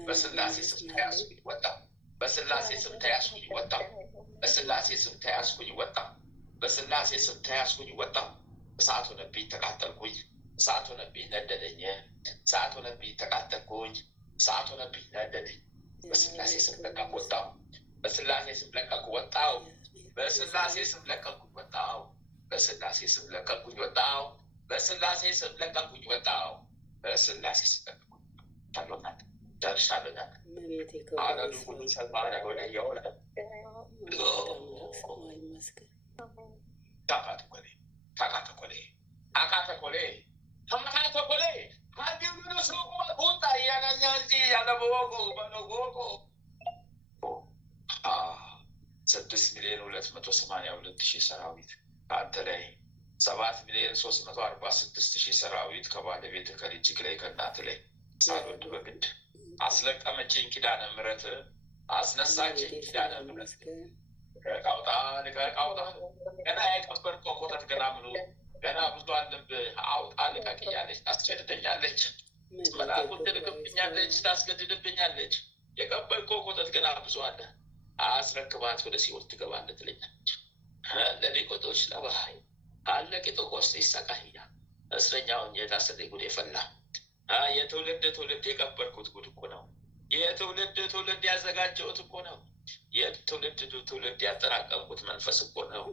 በስላሴ ስም ተያዝኩኝ ወጣሁ፣ በስላሴ ስም ተያዝኩኝ ወጣሁ፣ በስላሴ ስም ተያዝኩኝ ወጣሁ፣ በስላሴ ስም ተያዝኩኝ ወጣሁ። እሳት ሆነብኝ ተቃጠልኩኝ፣ እሳት ሆነብኝ ነደደኝ፣ እሳት ሆነብኝ ተቃጠልኩኝ፣ እሳት ሆነብኝ ነደደኝ። በስላሴ ስም ለቀኩ ወጣሁ፣ በስላሴ ስም ለቀኩ ወጣሁ፣ በስላሴ ስም ለቀቁኝ ወጣው። በስላሴ ስም ለቀቁኝ ወጣው። በስላሴ ስም ለቀቁኝ ወጣው። በስላሴ ስም ለቀቁኝ ታሎናል ደርሻለሁ። አለሉ ሁሉ ሰማራ ወደ ያወለ ታካተኮሌ ታካተኮሌ ታካተኮሌ ታካተኮሌ ሀዲሉ ሱቁ ቁጣ ያናኛጂ ያለበወቁ በነጎቁ 6,282,000 ሰራዊት ከአንተ ላይ 7,346,000 ሰራዊት ከባለቤት ከልጅክ ላይ ከእናት ላይ ሳልወድ በግድ አስለቀመችኝ ኪዳነ ምሕረት አስነሳችኝ ኪዳነ ምሕረት ልቀቃውጣ ልቀቃውጣ ገና የቀበርከው ኮተት ገና ምኑ ገና ብዙ አለብህ አውጣ ልቀቅ እያለች ታስገድደኛለች። መላኩን ትልክብኛለች ታስገድድብኛለች። የቀበርከው ኮተት ገና ብዙ አለ አስረክባት ወደ ሲኦል ትገባለህ ትለኛለች። ለሊቆጦች ለባህይ አለ ቂጦቆስ ይሰቃያ እስረኛውን የታሰረ ጉድ የፈላ የትውልድ የቀበርኩት ጉድ እኮ ነው። የትውልድ ያዘጋጀሁት እኮ ነው። የትውልድ ያጠራቀምኩት መንፈስ እኮ ነው።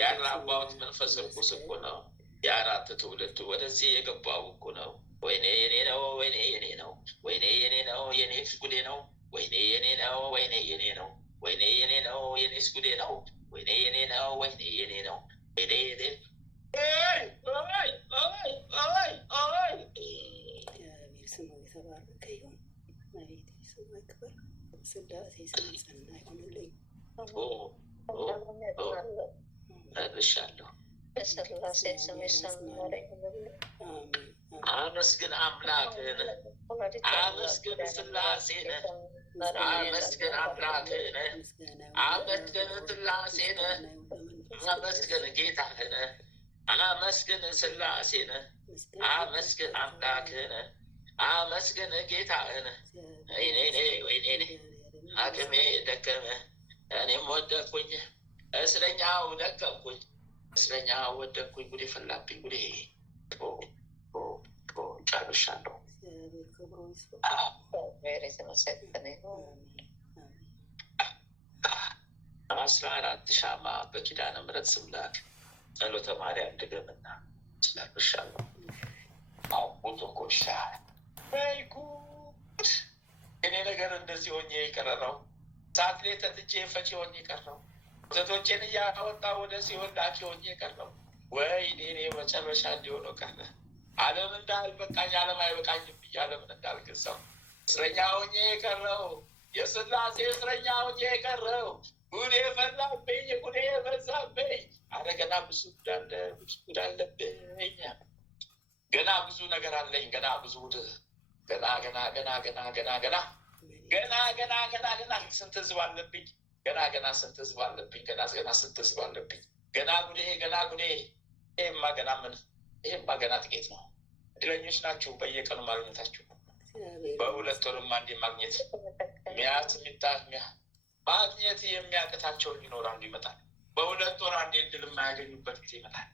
ያራባሁት መንፈስ እርኩስ እኮ ነው። የአራት ትውልድ ወደዚህ የገባው እኮ ነው። ወይኔ የኔ ነው፣ ወይኔ የኔ ነው፣ ወይኔ የኔ ነው፣ የኔስ ጉዴ ነው። ወይኔ የኔ ነው፣ ወይኔ የኔ ነው፣ ወይኔ የኔ ነው፣ የኔስ ጉዴ ነው። ወይኔ የኔ ነው፣ ወይኔ የኔ ነው፣ ወይኔ የኔ ስሙ የተባረከ ይሁን። መቤት ስሙ ይክበር። ስላሴ ስም ጸና ይሁንልኝ። እልሻለሁ በስላሴ ስም የሰመረ ይሁንልኝ። አመስግን አምላክህን፣ አመስግን ስላሴን፣ አመስግን አምላክህን፣ አመስግን ስላሴን፣ አመስግን ጌታህን፣ አመስግን ስላሴን፣ አመስግን አምላክህን፣ አመስግን ጌታህን። ወይኔ ወይኔ አቅሜ ደከመ እኔም ወደቅኩኝ፣ እስረኛው ደከምኩኝ፣ እስረኛው ወደቅኩኝ። ጉዴ ፈላብኝ ጉዴ ጨርሻለሁ። አስራ 14 ሻማ በኪዳነ ምሕረት ስም ላክ ጸሎተ ማርያም ድገምና ጨርሻለሁ። አውቁቶኮሻ ወይ ጉድ! እኔ ነገር እንደዚህ ሆኜ የቀረረው ሰዓት ላይ ተትቼ ፈጪ ሆኜ የቀረው ወተቶቼን እያወጣ ወደ ሲሆን ላኪ ሆኜ የቀረው ወይ እኔ መጨረሻ እንዲሆነው ቀረ። ዓለም እንዳልበቃኝ ዓለም አይበቃኝም ብዬ ዓለምን እንዳልገዛው እስረኛ ሆኜ የቀረው የስላሴ እስረኛ ሆኜ የቀረው ጉዴ ፈላብኝ፣ ጉዴ በዛብኝ። አረ ገና ብዙ ጉድ አለብኝ። ገና ብዙ ነገር አለኝ። ገና ብዙ ገና ስንት ህዝብ አለብኝ። ገና ስንት ህዝብ አለብኝ። ገና ስንት ህዝብ አለብኝ። ገና ጉዴ ይሄማ ገና ምን ይሄማ ገና ጥቂት ነው። እድለኞች ናችሁ በየቀኑ ማግኘታችሁ። በሁለት ወርም አንዴ ማግኘት ማግኘት የሚያቅታቸው ይኖራሉ፣ ይመጣል። በሁለት ወር አንዴ እድል የማያገኙበት ጊዜ ይመጣል።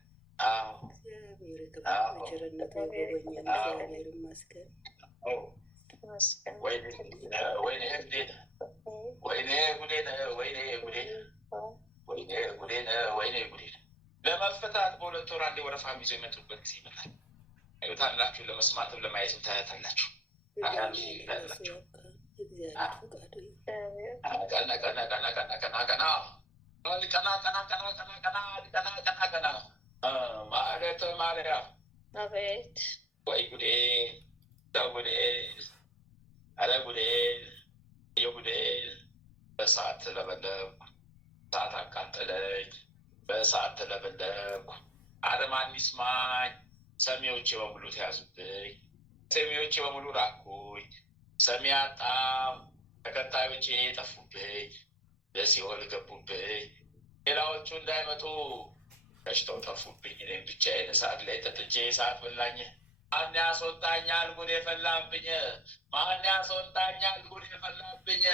ወይኔ ጉዴ ለመፈታት በሁለት ወር አንዴ ወረፋ ይዞ የመጡበት ጊዜ ይመጣል። ታላችሁ ለመስማትም ለማየትም ታያታላችሁ። ማለት ማርያም አቤት ወይ ጉዴ ጉዴ አለ ጉዴ የጉዴ በሰዓት ተለበለብኩ፣ ሰዓት አቃጠለኝ፣ በሰዓት ተለበለብኩ። አለማን ይስማኝ። ሰሚዎቼ በሙሉ ተያዙብኝ፣ ሰሚዎቼ በሙሉ ራኩኝ። ሰሚ አጣም፣ ተከታዮቼ ጠፉብኝ፣ በሲኦል ገቡብኝ። ሌላዎቹ እንዳይመጡ ከሽተው ጠፉብኝ። እኔም ብቻዬን እሳት ላይ ተጥጄ እሳት በላኝ። ማን ያስወጣኛል? ጉድ የፈላብኝ። ማን ያስወጣኛል? ጉድ የፈላብኝ።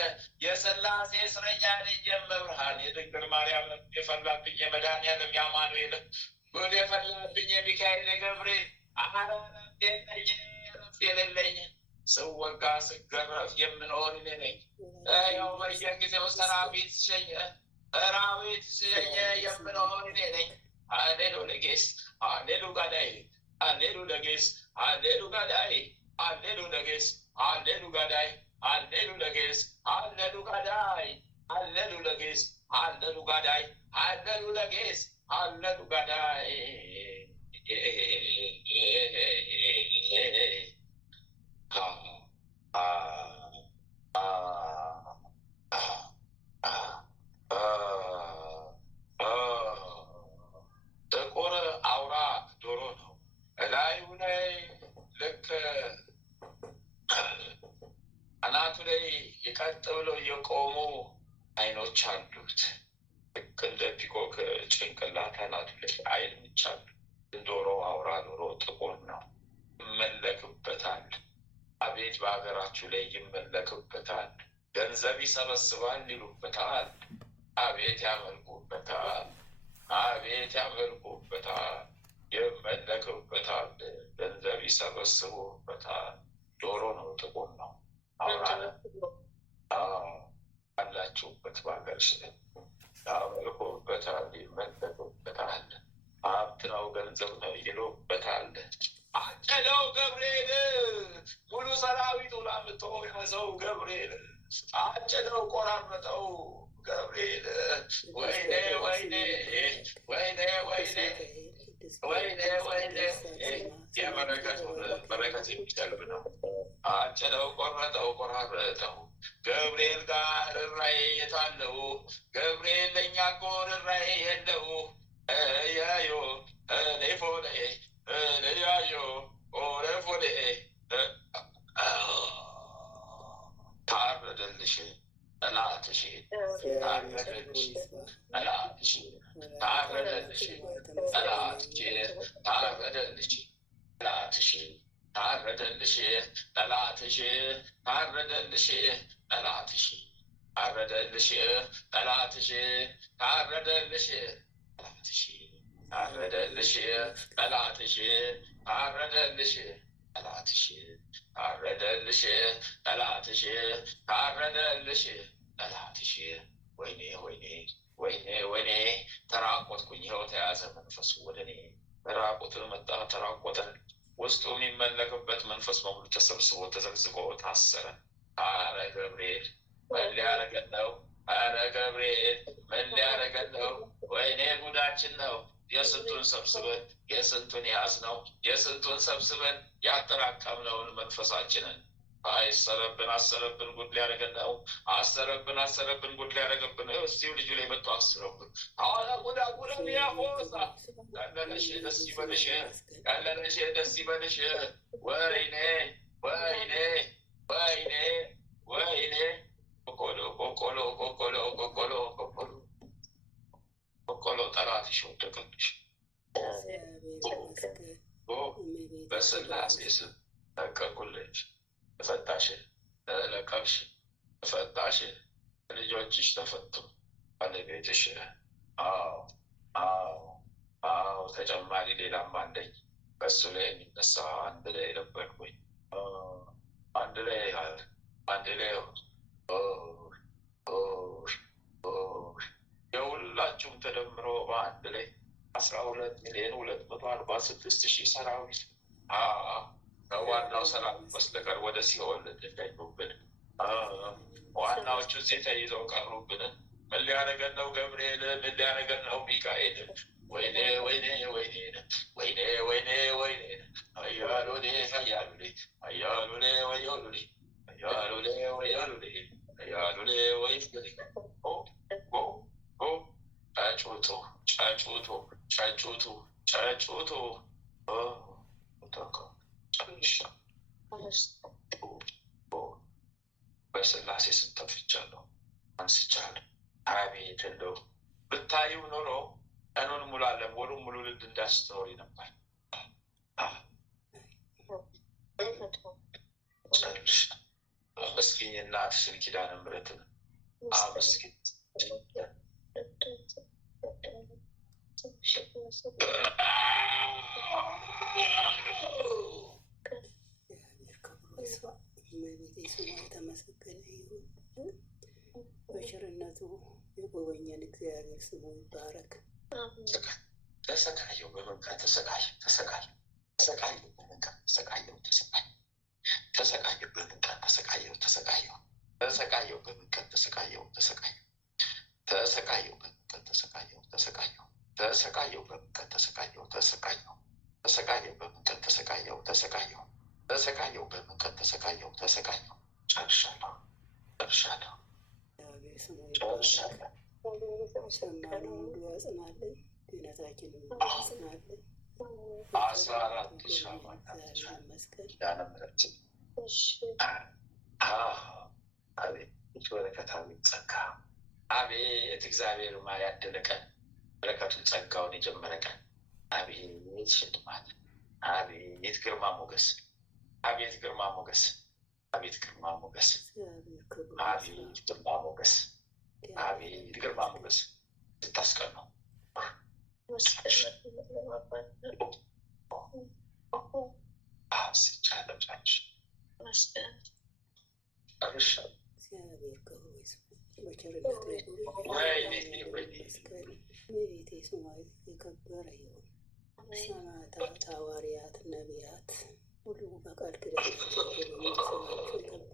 የስላሴ እስረኛ ነኝ የመብርሃን የድንግል ማርያም የፈላብኝ። የመድኃኒዓለም የአማኑኤል ጉድ የፈላብኝ። የሚካኤል የገብርኤል ረፍት የሌለኝ ስወጋ ስገረፍ የምኖር እኔ ነኝ። ያው በየጊዜው ሰራዊት ሸኘ የምለምነው እኔ ነኝ። ሃሌሉ ለጌስ ሃሌሉ ጋዳይ ሃሌሉ ለጌስ ሃሌሉ ጋዳይ ሃሌሉ ለጌስ ሃሌሉ ጋዳይ ሃሌሉ ለጌስ ሃሌሉ ጋዳይ ሃሌሉ ለጌስ ሃሌሉ ጋዳይ ሃሌሉ ለጌስ ሃሌሉ ጋዳይ ጥቁር አውራ ዶሮ ነው። እላዩ ላይ ልክ አናቱ ላይ የቀጥ ብለው የቆሙ አይኖች አሉት። ልክ እንደ ፒኮክ ጭንቅላት አናቱ ላይ አይኖች አሉ። ዶሮ አውራ ዶሮ ጥቁር ነው። ይመለክበታል። አቤት በሀገራችሁ ላይ ይመለክበታል። ገንዘብ ይሰበስባል ይሉበታል። አቤት ያመልኩበታል። አቤት ያመልኩበታል። ይመለክበታል። ገንዘብ ይሰበስቡበታል። ዶሮ ነው፣ ጥቁር ነው። አውራ አላችሁበት በሀገርሽ ላይ ያመልኩበታል፣ ይመለክበታል። ሀብት ነው፣ ገንዘብ ነው ይሉበታል። አጨደው ገብርኤል ሙሉ ሰራዊቱን አምጥቶ ያዘው ገብርኤል። አጨደው ቆራረጠው ገብርኤል። ወይኔ ወይኔ ወይኔ ወይኔ ወይኔ ወይኔ የበረከቱን በረከት የሚጠልብ ነው። አጨደው ቆረጠው ቆራረጠው። ገብርኤል ጋር ርራዬ የታለው? ገብርኤል ለእኛ እኮ ርራዬ የለው። ያዮ ሌፎሌ ያዮ ኦሬፎሌ ታረደልሽ ጠላትሽ ታረደልሽ ጠላትሽ ታረደልሽ ጠላትሽ ታረደልሽ ጠላትሽ ታረደልሽ ጠላትሽ ታረደልሽ ጠላትሽ ታረደልሽ ጠላትሽ ታረደልሽ ጠላትሽ ታረደልሽ ጠላትሽ ታረደልሽ ጠላትሽ ታረደልሽ ጠላትሽ ታረደልሽ ጠላትሽ። ወይኔ ወይኔ ወይኔ ወይኔ ተራቆትኩኝ። ይኸው ተያዘ መንፈሱ ወደ እኔ። ተራቆት መጣ፣ ተራቆተ። ውስጡ የሚመለክበት መንፈስ በሙሉ ተሰብስቦ ተዘግዝቆ ታሰረ። አረ ገብርኤል ምን ሊያደርገን ነው? አረ ገብርኤል ምን ሊያደርገን ነው? ወይኔ ጉዳችን ነው። የስንቱን ሰብስበን የስንቱን ያዝ ነው የስንቱን ሰብስበን ያጠራቀምነውን መንፈሳችንን አይሰረብን አሰረብን ጉድ ሊያደርገን ነው። አሰረብን አሰረብን ጉድ ሊያደርገብን ነው። እስቲው ልጁ ላይ መጥቶ አስረብን። አሁን ጉዳ ጉዳ ያፎሳ ቀለለሽ ደስ ይበልሽ፣ ቀለለሽ ደስ ይበልሽ። ወይኔ ወይኔ ወይኔ ወይኔ ቆቆሎ ቆቆሎ ቆቆሎ ቆቆሎ ቆቆሎ ቆቆሎ ጠላትሽ ወደቀልሽ። በስላሴ ስም ለቀቁልሽ። ተፈታሽ፣ ተለቀቅሽ፣ ተፈታሽ። ልጆችሽ ተፈቱ። ባለቤትሽ አዎ አዎ አዎ። ተጨማሪ ሌላም አለኝ። በሱ ላይ የሚነሳ አንድ ላይ ነበርኩኝ። አንድ ላይ አንድ ላይ የሁላችሁም ተደምሮ በአንድ ላይ 12,246,000 ሰራዊት ከዋናው ሰራዊት በስተቀር ወደ ሲኦል እንዳይገቡብን ዋናዎቹ እዚህ ተይዘው ቀሩብን። ምን ሊያደርገን ነው ገብርኤል? ምን ሊያደርገን ነው ሚካኤል? ወይኔ ወይኔ ወይኔ ወይኔ ወይኔ ወይኔ አያሉኔ አያሉኔ አያሉኔ ወያሉኔ አያሉኔ ወያሉኔ አያሉኔ ወይኔ ጫጩቱ ጫጩቱ ጫጩቱ ጫጩቱ በስላሴ ስም ተፍቻለሁ፣ አንስቻለሁ። አቤት እንደው ብታዩ ኖሮ ቀኑን ሙሉ አለም ወሩን ሙሉ ልድ እንዳስተኖሪ ነበር። ጨርሽ አመስግኝ እናትሽን ኪዳነ ምሕረትን አመስግኝ። የተመሰገነ ይሁን። በቸርነቱ የጎበኘን እግዚአብሔር ስሙ ይባረክ። ተሰቃየው በመንቀል ተሰቃየው ተሰቃየው ተሰቃየው በመንቀል ተሰቃየው ተሰቃየው ተሰቃየው በመንቀል ተሰቃየው ተሰቃየው ተሰቃየው በመንቀል ተሰቃየው ተሰቃየው ተሰቃየው በመንቀል ተሰቃየው ተሰቃየው ተሰቃየው በመንቀል ተሰቃየው ተሰቃየው ተሰቃየው በመንቀል ተሰቃየው ተሰቃየው ተሰቃየው በመንቀል ተሰቃየው ተሰቃየው ጨርሻለሁ ጨርሻለሁ ጨርሻለሁ። ሰማነው ሁሉ ያጽናልን፣ ድነታችንን ያጽናልን። 14 መስቀል ያነምረችን አቤት በረከት አቤት ጸጋ አቤት እግዚአብሔር ማ ያደለቀን በረከቱን ጸጋውን የጀመረ ቀን አቤት ሽልማት አቤት ግርማ ሞገስ አቤት ግርማ ሞገስ አቤት ግርማ ሞገስ አቤት ግርማ ሞገስ አቤት ግርማ ሞገስ ስታስቀን ነው ስቻለጫች ቤቴ ስሟ የከበረ ይሁን። ሰማዕታት፣ ሐዋርያት፣ ነቢያት ሁሉ በቃል ኪዳናቸው ስማቸው የከበረ ይሁን።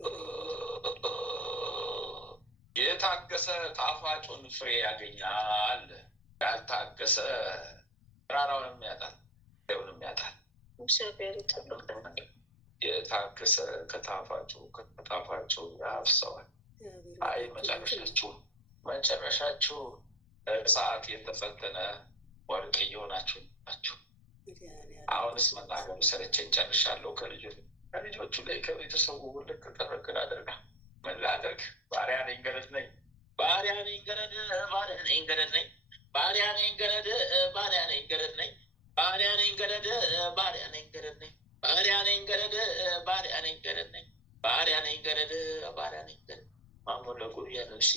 የታገሰ ጣፋጩን ፍሬ ያገኛል። ያልታገሰ ተራራውንም ያጣል፣ ፍሬውንም ያጣል። የታገሰ ከጣፋጩ ያፍሰዋል። አይ መጨረሻችሁ ሰዓት የተፈተነ ወርቅ እየሆናችሁ ናችሁ። አሁንስ መናገሩ ሰለቸኝ፣ ጨርሻለሁ። ከልጆቹ ላይ ከቤተሰቡ ልክ ጠረግን አደርጋ ምን ላደርግ? ባሪያ ነኝ ገረድ ነኝ፣ ባሪያ ነኝ ገረድ፣ ባሪያ ነኝ ገረድ ነኝ፣ ባሪያ ነኝ ገረድ፣ ባሪያ ነኝ ገረድ ነኝ፣ ባሪያ ነኝ ገረድ፣ ባሪያ ነኝ ገረድ ነኝ፣ ባሪያ ነኝ ገረድ፣ ባሪያ ነኝ ገረድ ነኝ፣ ባሪያ ነኝ ገረድ፣ ባሪያ ነኝ ገረድ። ማመነቁ ያነሲ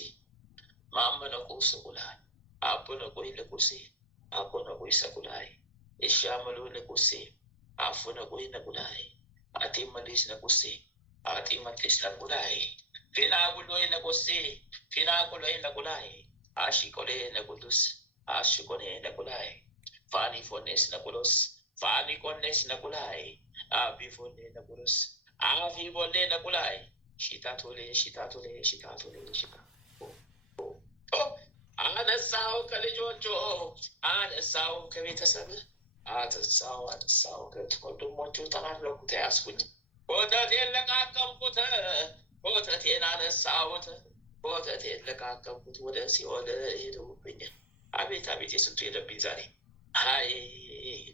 ማመነቁ ስቁላይ አቡነቁ ይልቁሲ አቡነቁ ይሰቁላይ እሻመሉ ንቁሲ አፉነቁ ይነቁላይ አቲ መሊስ ነቁሲ አቲ መሊስ ነቁላይ ፊና ጉሎይ ነቁሲ ፊና ጉሎይ ነቁላይ አሺቆሌ ነቁሉስ አሺቆሌ ነቁላይ ፋኒ ፎኔስ ነቁሎስ ፋኒ ቆኔስ ነቁላይ አቢ ፎኔ ነቁሎስ አፊ ቦሌ ነቁላይ ሽታቶሌ ሽታቶሌ ሽታቶሌ ሽታ አነሳው ከልጆቹ አነሳው ከቤተሰብ አነሳው ከወንድሞቹ ተማረኩት ያስኩኝ ኮተቴን ለቃቀምኩት ኮተቴን አነሳሁት ኮተቴን ለቃቀምኩት ወደ ሲኦል ሄደውብኛል። አቤት አቤት የስንቱ ሄደብኝ ዛሬ። አይ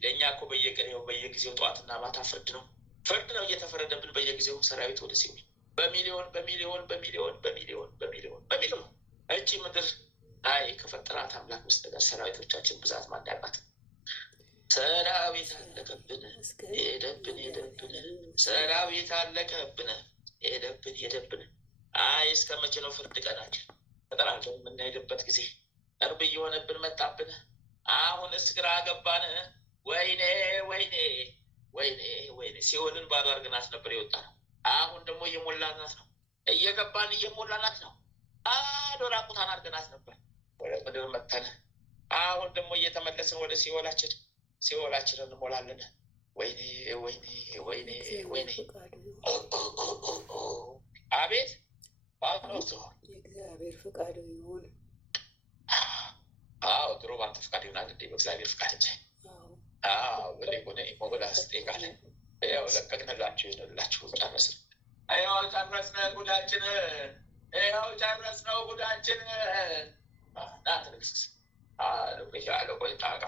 ለእኛ እኮ በየቀኔው በየጊዜው ጠዋትና ማታ ፍርድ ነው እየተፈረደብን በየጊዜው ሰራዊት ወደ ሲኦል በሚሊዮን በሚሊዮን በሚሊዮን በሚሊዮን በሚሊዮን በሚሊዮን እቺ ምድር አይ ከፈጠራት አምላክ በስተቀር ሰራዊቶቻችን ብዛት ማን ያውቃት? ሰራዊት አለቀብን ሄደብን ሰራዊት አለቀብን ሄደብን። አይ እስከ መቼ ነው ፍርድ ቀናችን? ተጠራርተን የምናሄድበት ጊዜ ቅርብ እየሆነብን መጣብን። አሁንስ ግራ ገባን። ወይኔ ወይኔ ወይኔ ወይኔ ሲኦልን ባዶ አድርገናት ነበር የወጣ ነው። አሁን ደግሞ እየሞላናት ነው፣ እየገባን እየሞላናት ነው። ባዶ ራቁታን አድርገናት ነበር ወደ ምድር መተን። አሁን ደግሞ እየተመለስን ወደ ሲኦላችንን እንሞላለን። ወይኔ ወይኔ ወይኔ ወይኔ አቤት ባኖቶ የእግዚአብሔር ፍቃድ ይሁን። አዎ ድሮ ባንተ ፍቃድ ይሆናል እንዴ? በእግዚአብሔር ፍቃድ እንጂ። ወደ ሆነ ሞገዳስ ጤቃለ ያው ለቀቅንላችሁ ይሆንላችሁ። ጨረስን። ያው ጨረስነ ጉዳችን፣ ያው ጨረስነው ጉዳችን። ናትንክስ አሎ ቆይ ጣቃ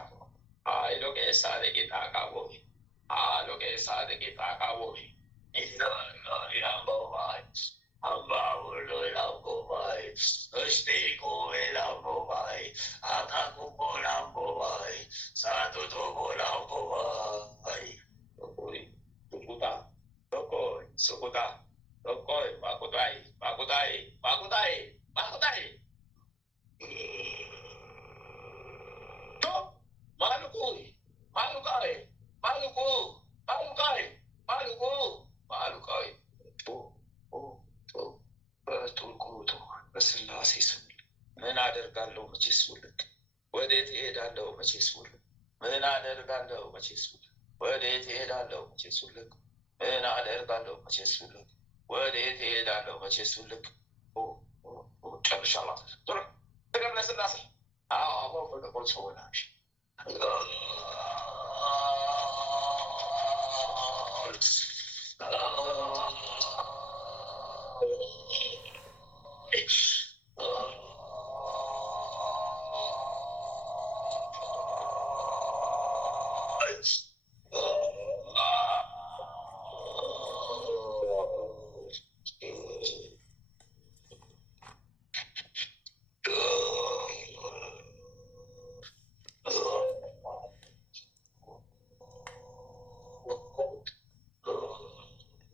ሎቄ ሳደቂ ጣቃ ቦይ ሎቄ ሳደቂ ጣቃ ቦይ ያምቦባይ አምባውሎ ላምቦባይ እስቲቆ ላምቦባይ አታቁቆ ላምቦባይ ሳቱቶቆ ላምቦባይ ሱቁታ ሎቆይ ሱቁታ ሎቆይ ማቁጣይ ማቁጣይ ማቁጣይ ማቁጣይ Malukui, Malukai, Maluku, Malukai, Maluku, Malukai. በቱርኩቱ በስላሴ ስም ምን አደርጋለሁ? መቼስ እሄዳለሁ መቼስ ውል ምን አደርጋለሁ መቼስ ውል ወዴት እሄዳለሁ መቼስ ውልቅ ምን አደርጋለሁ መቼስ ውልቅ ወዴት እሄዳለሁ መቼስ ውልቅ ጨርሻለሁ። ገብረ ስላሴ አዎ በቀቆል ሰው ናሽ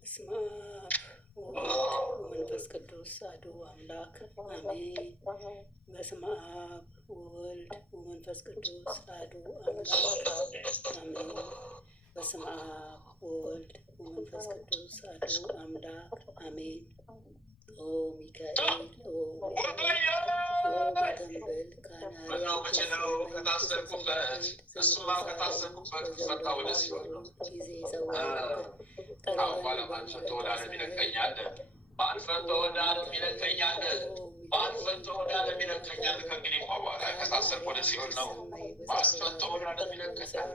በስመ አብ ወወልድ ወመንፈስ ቅዱስ አሐዱ አምላክ አሜን። በስመ አብ ወወልድ ወመንፈስ ቅዱስ አሐዱ አምላክ አሜን። በስመ አብ ወወልድ ወመንፈስ ቅዱስ አሐዱ አምላክ አሜን። ኦ ሚካኤል ኦ በተንበል ምነው መቼ ነው ከታሰርኩበት? እሱማ ከታሰርኩበት ፈታ ወደ ሲሆን ነው። አሁን በኋላ ማን ፈቶ ወደ ዓለም ይለቀኛል? ማን ፈቶ ወደ ዓለም ይለቀኛል? ማን ፈቶ ወደ ዓለም ይለቀኛል? ከእንግዲህ በኋላ ከታሰርኩ ወደ ሲሆን ነው። ማን ፈቶ ወደ ዓለም ይለቀኛል?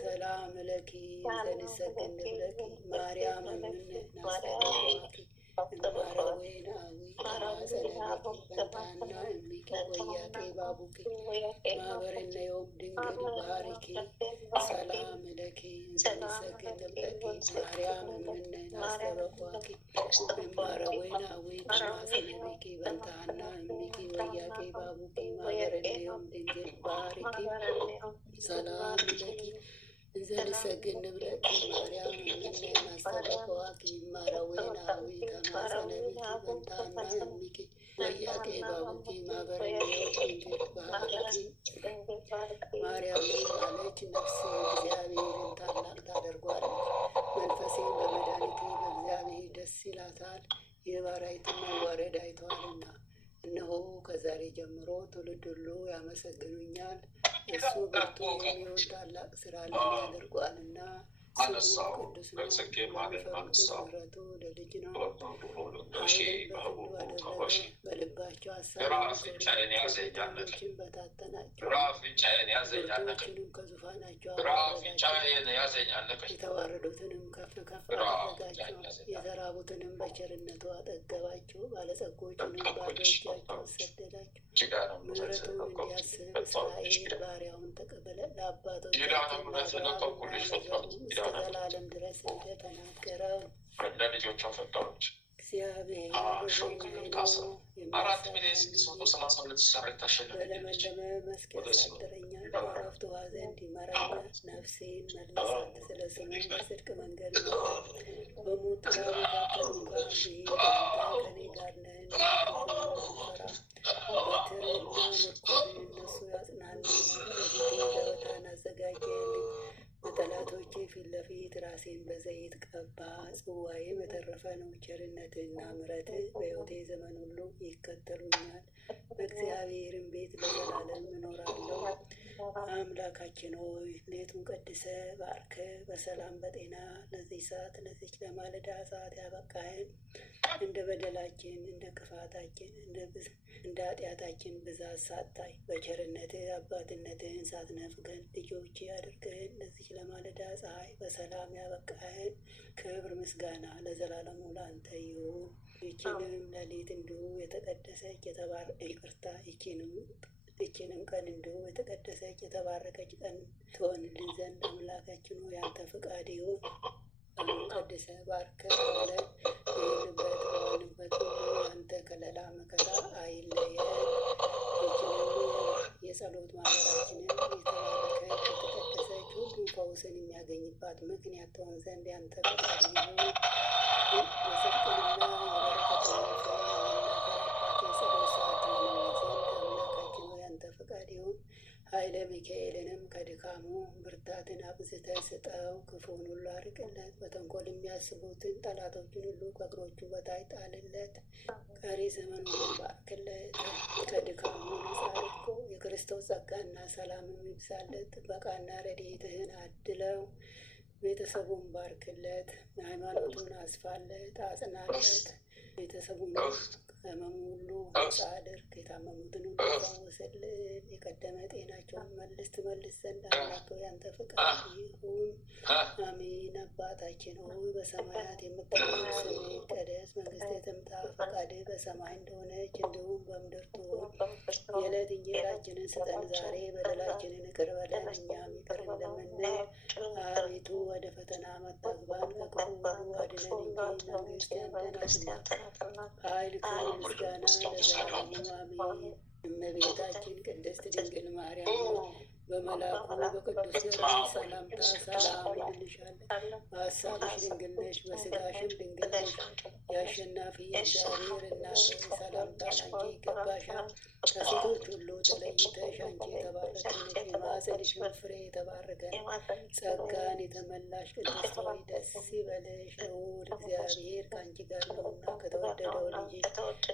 ሰላም ለኪ ዘንሰግድ ለኪ ማርያም ናስተዋኪ እማረዌናዊ ማሰነቂ በንታና እሚቂ ወያቄ ባቡቂ ማበረነዮም ድንግል ባህሪኪ ሰላም ለኪ ዘንሰግድ ለኪ ማርያም ናስተበቋቂ እማረዌናዊ ማሰነቂ በንታና እሚቂ ወያቄ ባቡቂ ማበረነዮም ድንግል ባህሪኪ ሰላም ለኪ ዘንሰግድ ለኪ ማርያም ናስተበቋቂ ማረዌናዊ ተማሰነቢኪ በንታና እሚቂ ወያቄ ባቡቂ ማበረነዮም ድንግል ባህሪኪ ማርያም አለች ነፍሴ እግዚአብሔርን ታላቅ ታደርጓለች፣ መንፈሴ በመድኃኒቴ በእግዚአብሔር ደስ ይላታል፣ የባሪያይቱን መዋረድ አይተዋልና። እነሆ ከዛሬ ጀምሮ ትውልድ ሁሉ ያመሰግኑኛል። እሱ ብርቱ የሚሆን ታላቅ ስራ ያደርጓልና። ስሙ ቅዱስ ነው። የሚፈሩትን ምሕረቱ ለልጅ ነው። ኃይልን በክንዱ አደረገ። በልባቸው ሀሳቦችን በታተናቸው። ብርቱዎችንም ከዙፋናቸው አወረዳቸው። የተዋረዱትንም ከፍ ከፍ አደረጋቸው። የተራቡትንም በቸርነቱ አጠገባቸው። ባለጸጎችንም ባዶ እጃቸው ሰደዳቸው። ምሕረቱን እንዲያስብ እስራኤል ባሪያውን ተቀበለ። ለአባቶቻቸው እስከ ዘላለም ድረስ እንደተናገረው እግዚአብሔር በለመለመ መስክ ያሳድረኛል፣ በዕረፍት ውኃ ዘንድ ይመራኛል። ነፍሴን መለሳት፣ ስለ ስሙ በጽድቅ መንገድ ነው። በሞት ጥላ መካከል እንኳን ብሄድ አንተ ከእኔ ጋር ነህና አልፈራም። በትርህና ምርኩዝህ እነሱ ያጽናኑኛል። በፊቴ ገበታን አዘጋጀህልኝ፣ በጠላቶቼ ፊት ለፊት ራሴን በዘይት ቀባ። ጽዋዬም የተረፈ ነው። ቸርነትህና ምሕረትህ በሕይወቴ ዘመን ሁሉ ይከተሉኛል። በእግዚአብሔርም ቤት ለዘላለም እኖራለሁ። አምላካችን ሆይ ሌቱን ቀድሰ ባርከ በሰላም በጤና ለዚህ ሰዓት ለዚች ለማለዳ ሰዓት ያበቃህን እንደ በደላችን እንደ ክፋታችን እንደ ኃጢአታችን ብዛት ሳታይ በቸርነትህ አባትነትህን ሳትነፍገን ልጆች አድርገህን ለዚች ለማለዳ ፀሐይ በሰላም ያበቃህን ክብር ምስጋና ለዘላለሙ ለአንተ ይሁን። ይችንም ሌሊት እንዲሁ የተቀደሰች ይቅርታ ይችንም ቀን እንዲሁ የተቀደሰች የተባረከች ቀን ትሆንልን ዘንድ አምላካችን ሆይ ያንተ ፍቃድ ይሁን። ቀኑን ቀድሰህ ባርከህ ብለን ይህንበት በሆንበት ሁሉ ያንተ ከለላ መከታ አይለየን። ይችንም የጸሎት ማህበራችንን የተባረከች የተቀደሰች ሁሉ ፈውስን የሚያገኝባት ምክንያት ትሆን ዘንድ ያንተ ፈቃድ ይሁን። የጽድቅንና የበረከትን ፍሬ የምናፈራባት የጸሎት ኃይለ ሚካኤልንም ከድካሙ ብርታትን አብዝተህ ስጠው። ክፉን ሁሉ አርቅለት። በተንኮል የሚያስቡትን ጠላቶችን ሁሉ ከእግሮቹ በታች ጣልለት። ቀሪ ዘመኑን ባርክለት። ከድካሙ ነጻ አድርጎ የክርስቶስ ጸጋና ሰላምም ይብዛለት። ጥበቃና ረድኤትህን አድለው። ቤተሰቡን ባርክለት። ሃይማኖቱን አስፋለት፣ አጽናለት። ቤተሰቡን ህመሙ ሁሉ ነጻ አድርግ። የታመሙትን ሁሉ ፈውስልን። የቀደመ ጤናቸውን ትመልስ ዘንድ አምላክ ሆይ ያንተ ፈቃድ ይሁን። አሜን። አባታችን ሆይ በሰማያት የምትኖር ስምህ ይቀደስ፣ መንግስትህ ትምጣ፣ ፈቃድህ በሰማይ እንደሆነች እንዲሁም በምድር ትሁን። የዕለት እንጀራችንን ስጠን ዛሬ፣ በደላችንን ይቅር በለን እኛም ይቅር እንደምንል። አቤቱ ወደ ፈተና አታግባን፣ ከክፉ ሁሉ አድነን እንጂ መንግስት ያንተ ናትና፣ ኃይል፣ ክብር፣ ምስጋና ለዘላለሙ አሜን። እመቤታችን ቅድስት ድንግል ማርያም በመልአኩ በቅዱስ ገብርኤል ሰላምታ ሰላም እልልሻለሁ። በሐሳብሽ ድንግል ነሽ፣ በሥጋሽም ድንግል ነሽ። የአሸናፊ እግዚአብሔር እናት ሆይ ሰላምታ ላንቺ ይገባሻል። ከሴቶች ሁሉ ተለይተሽ አንቺ የተባረክሽ ነሽ፣ የማኅፀንሽም ፍሬ የተባረከ ነው። ጸጋን የተመላሽ ቅድስት ሆይ ደስ ይበልሽ፣ ልዑል እግዚአብሔር ከአንቺ ጋር ነውና ከተወደደው ልጅሽ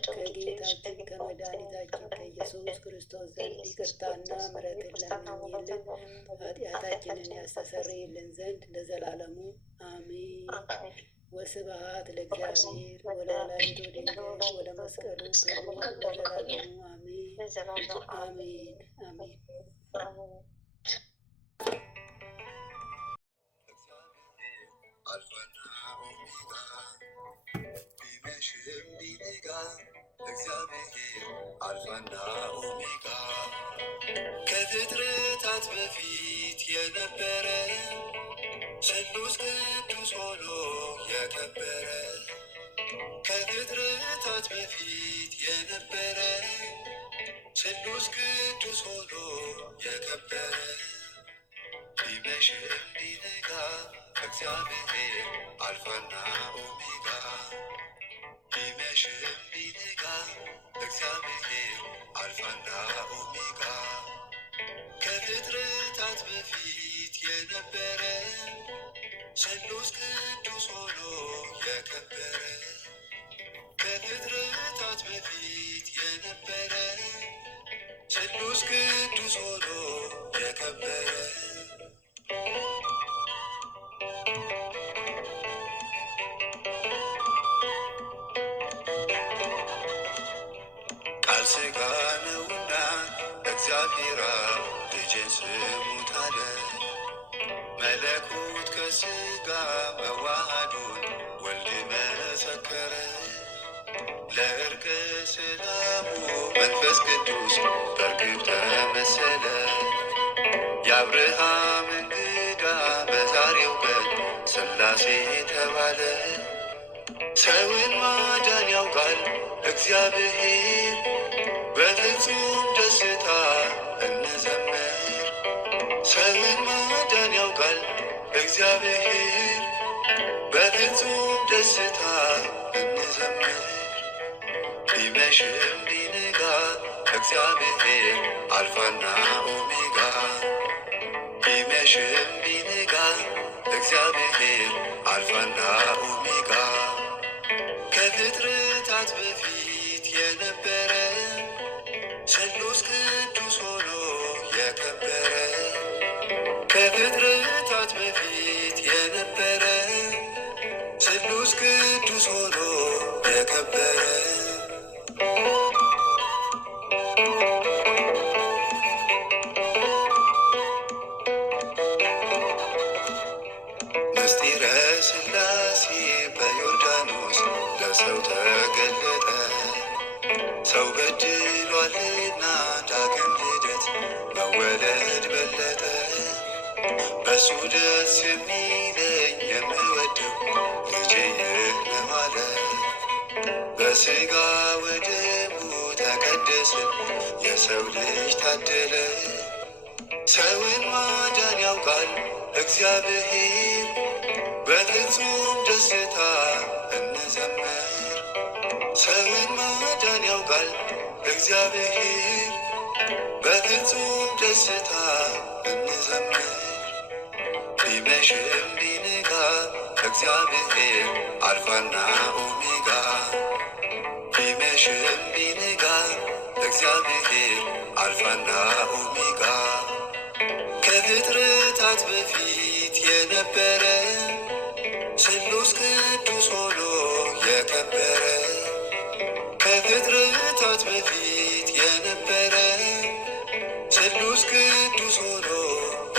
ከጌታችን ከመድኃኒታችን ከኢየሱስ ክርስቶስ ዘንድ ይቅርታና ምሕረትን ለምኝልን ኃጢአታችንን ያስተሰርይልን ዘንድ ለዘላለሙ አሜን። ወስብሐት ለእግዚአብሔር ወለወላዲቱ ድንግል ወለመስቀሉ ክቡር ለዘላለሙ አሜን አሜን አሜን። አልፋና ኦሜጋ ቢመሽም ቢነጋ እግዚአብሔር አልፋና ኦሜጋ ከፍጥረታት በፊት የነበረ ስሉስ ቅዱስ ሆኖ የከበረ ከፍጥረታት በፊት የነበረ ስሉስ ቅዱስ ሆኖ የከበረ ቢመሽም ቢነጋ እግዚአብሔር አልፋና ኦሜጋ ቢመሽም ቢነጋ እግዚአብሔር አልፋና ኦሜጋ ከፍጥረታት በፊት የነበረ ስሉስ ቅዱስ ሆኖ የከበረ ከፍጥረታት በፊት የነበረ ስሉስ ቅዱስ ሆኖ የከበረ ቃል ሥጋ ነውና እግዚአብሔር ልጅን ስሙት አለ። መለኮት ከሥጋ መዋሃዱን ወልድ መሰከረ። ለእርቀ ሰላሙ መንፈስ ቅዱስ በርግብ ተመሰለ። የአብርሃም እንግዳ በዛሬው ቀን ሥላሴ ተባለ። ሰውን ማዳን ያውቃል እግዚአብሔር፣ በፍጹም ደስታ እንዘምር። ሰውን ማዳን ያውቃል እግዚአብሔር፣ በፍጹም ደስታ እንዘምር። ቢመሽም ቢነጋ እግዚአብሔር አልፋና ኦሜጋ ቢመሽም ቢነጋ እግዚአብሔር አልፋና ኦሜጋ ከፍጥረታት በፊት የነበረ ስሉስ ቅዱስ ሆኖ የከበረ ከፍጥረታት በፊት የነበረ ስሉስ ቅዱስ ሆኖ የከበረ ምስጢረ ሥላሴ በዮርዳኖስ ለሰው ተገለጠ። ሰው በድሏልና ዳግም ልደት መወለድ በለጠ። በሱ ደስ የሚለኝ የምወደው ልጄ ይህ ነው አለ። በሥጋ ወደሙ ተቀደሰ የሰው ልጅ ታደለ። ሰውን ማዳን ያውቃል እግዚአብሔር፣ በፍጹም ደስታ እንዘምር። ሰውን ማዳን ያውቃል እግዚአብሔር፣ በፍጹም ደስታ እንዘምር። ቢመሽም ቢነጋ እግዚአብሔር አልፋና ኦሜጋ። ቢመሽም ቢነጋ እግዚአብሔር አልፋና ኦሜጋ። ከፍጥረታት በፊት የነበረ ስሉስ ቅዱስ ሆኖ የከበረ። ከፍጥረታት በፊት የነበረ ስሉስ ቅዱስ ሆኖ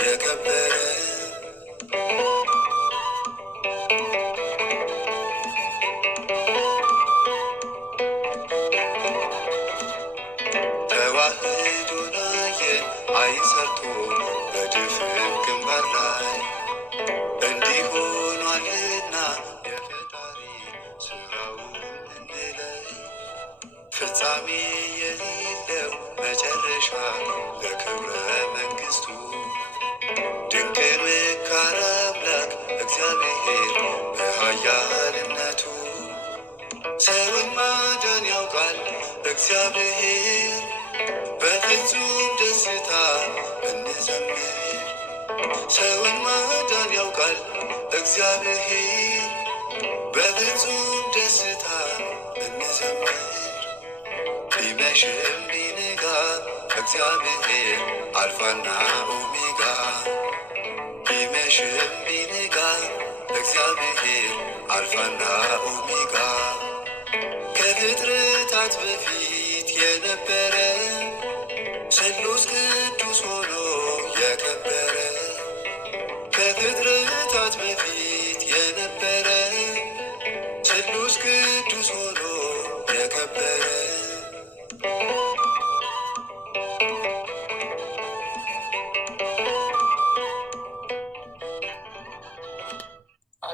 የከበረ። ተዋህዶን አየን ዓይን ሰርቶ በድፍን ግንባር ላይ እንዲህ ሆኗልና የፈጣሪ ስራውን እንለይ። ፍጻሜ የሌለው መጨረሻ ለክብረ መንግሥቱ ድንቅን መካር አምላክ እግዚአብሔር በኃያልነቱ። ሰውን ማዳን ያውቃል እግዚአብሔር በፍጹም ደስታ እንዘምር። ሰውን ማዳን ያውቃል እግዚአብሔር በፍጹም ደስታ እንዘምር። ቢመሽም ቢነጋ እግዚአብሔር አልፋና ኦሜጋ። ቢመሽም ቢነጋ እግዚአብሔር አልፋና ኦሜጋ። ከፍጥረታት በፊት የነበረ ስሉስ ቅዱስ ሆኖ የከበረ። ከፍጥረታት በፊት የነበረ ስሉስ ቅዱስ ሆኖ የከበረ።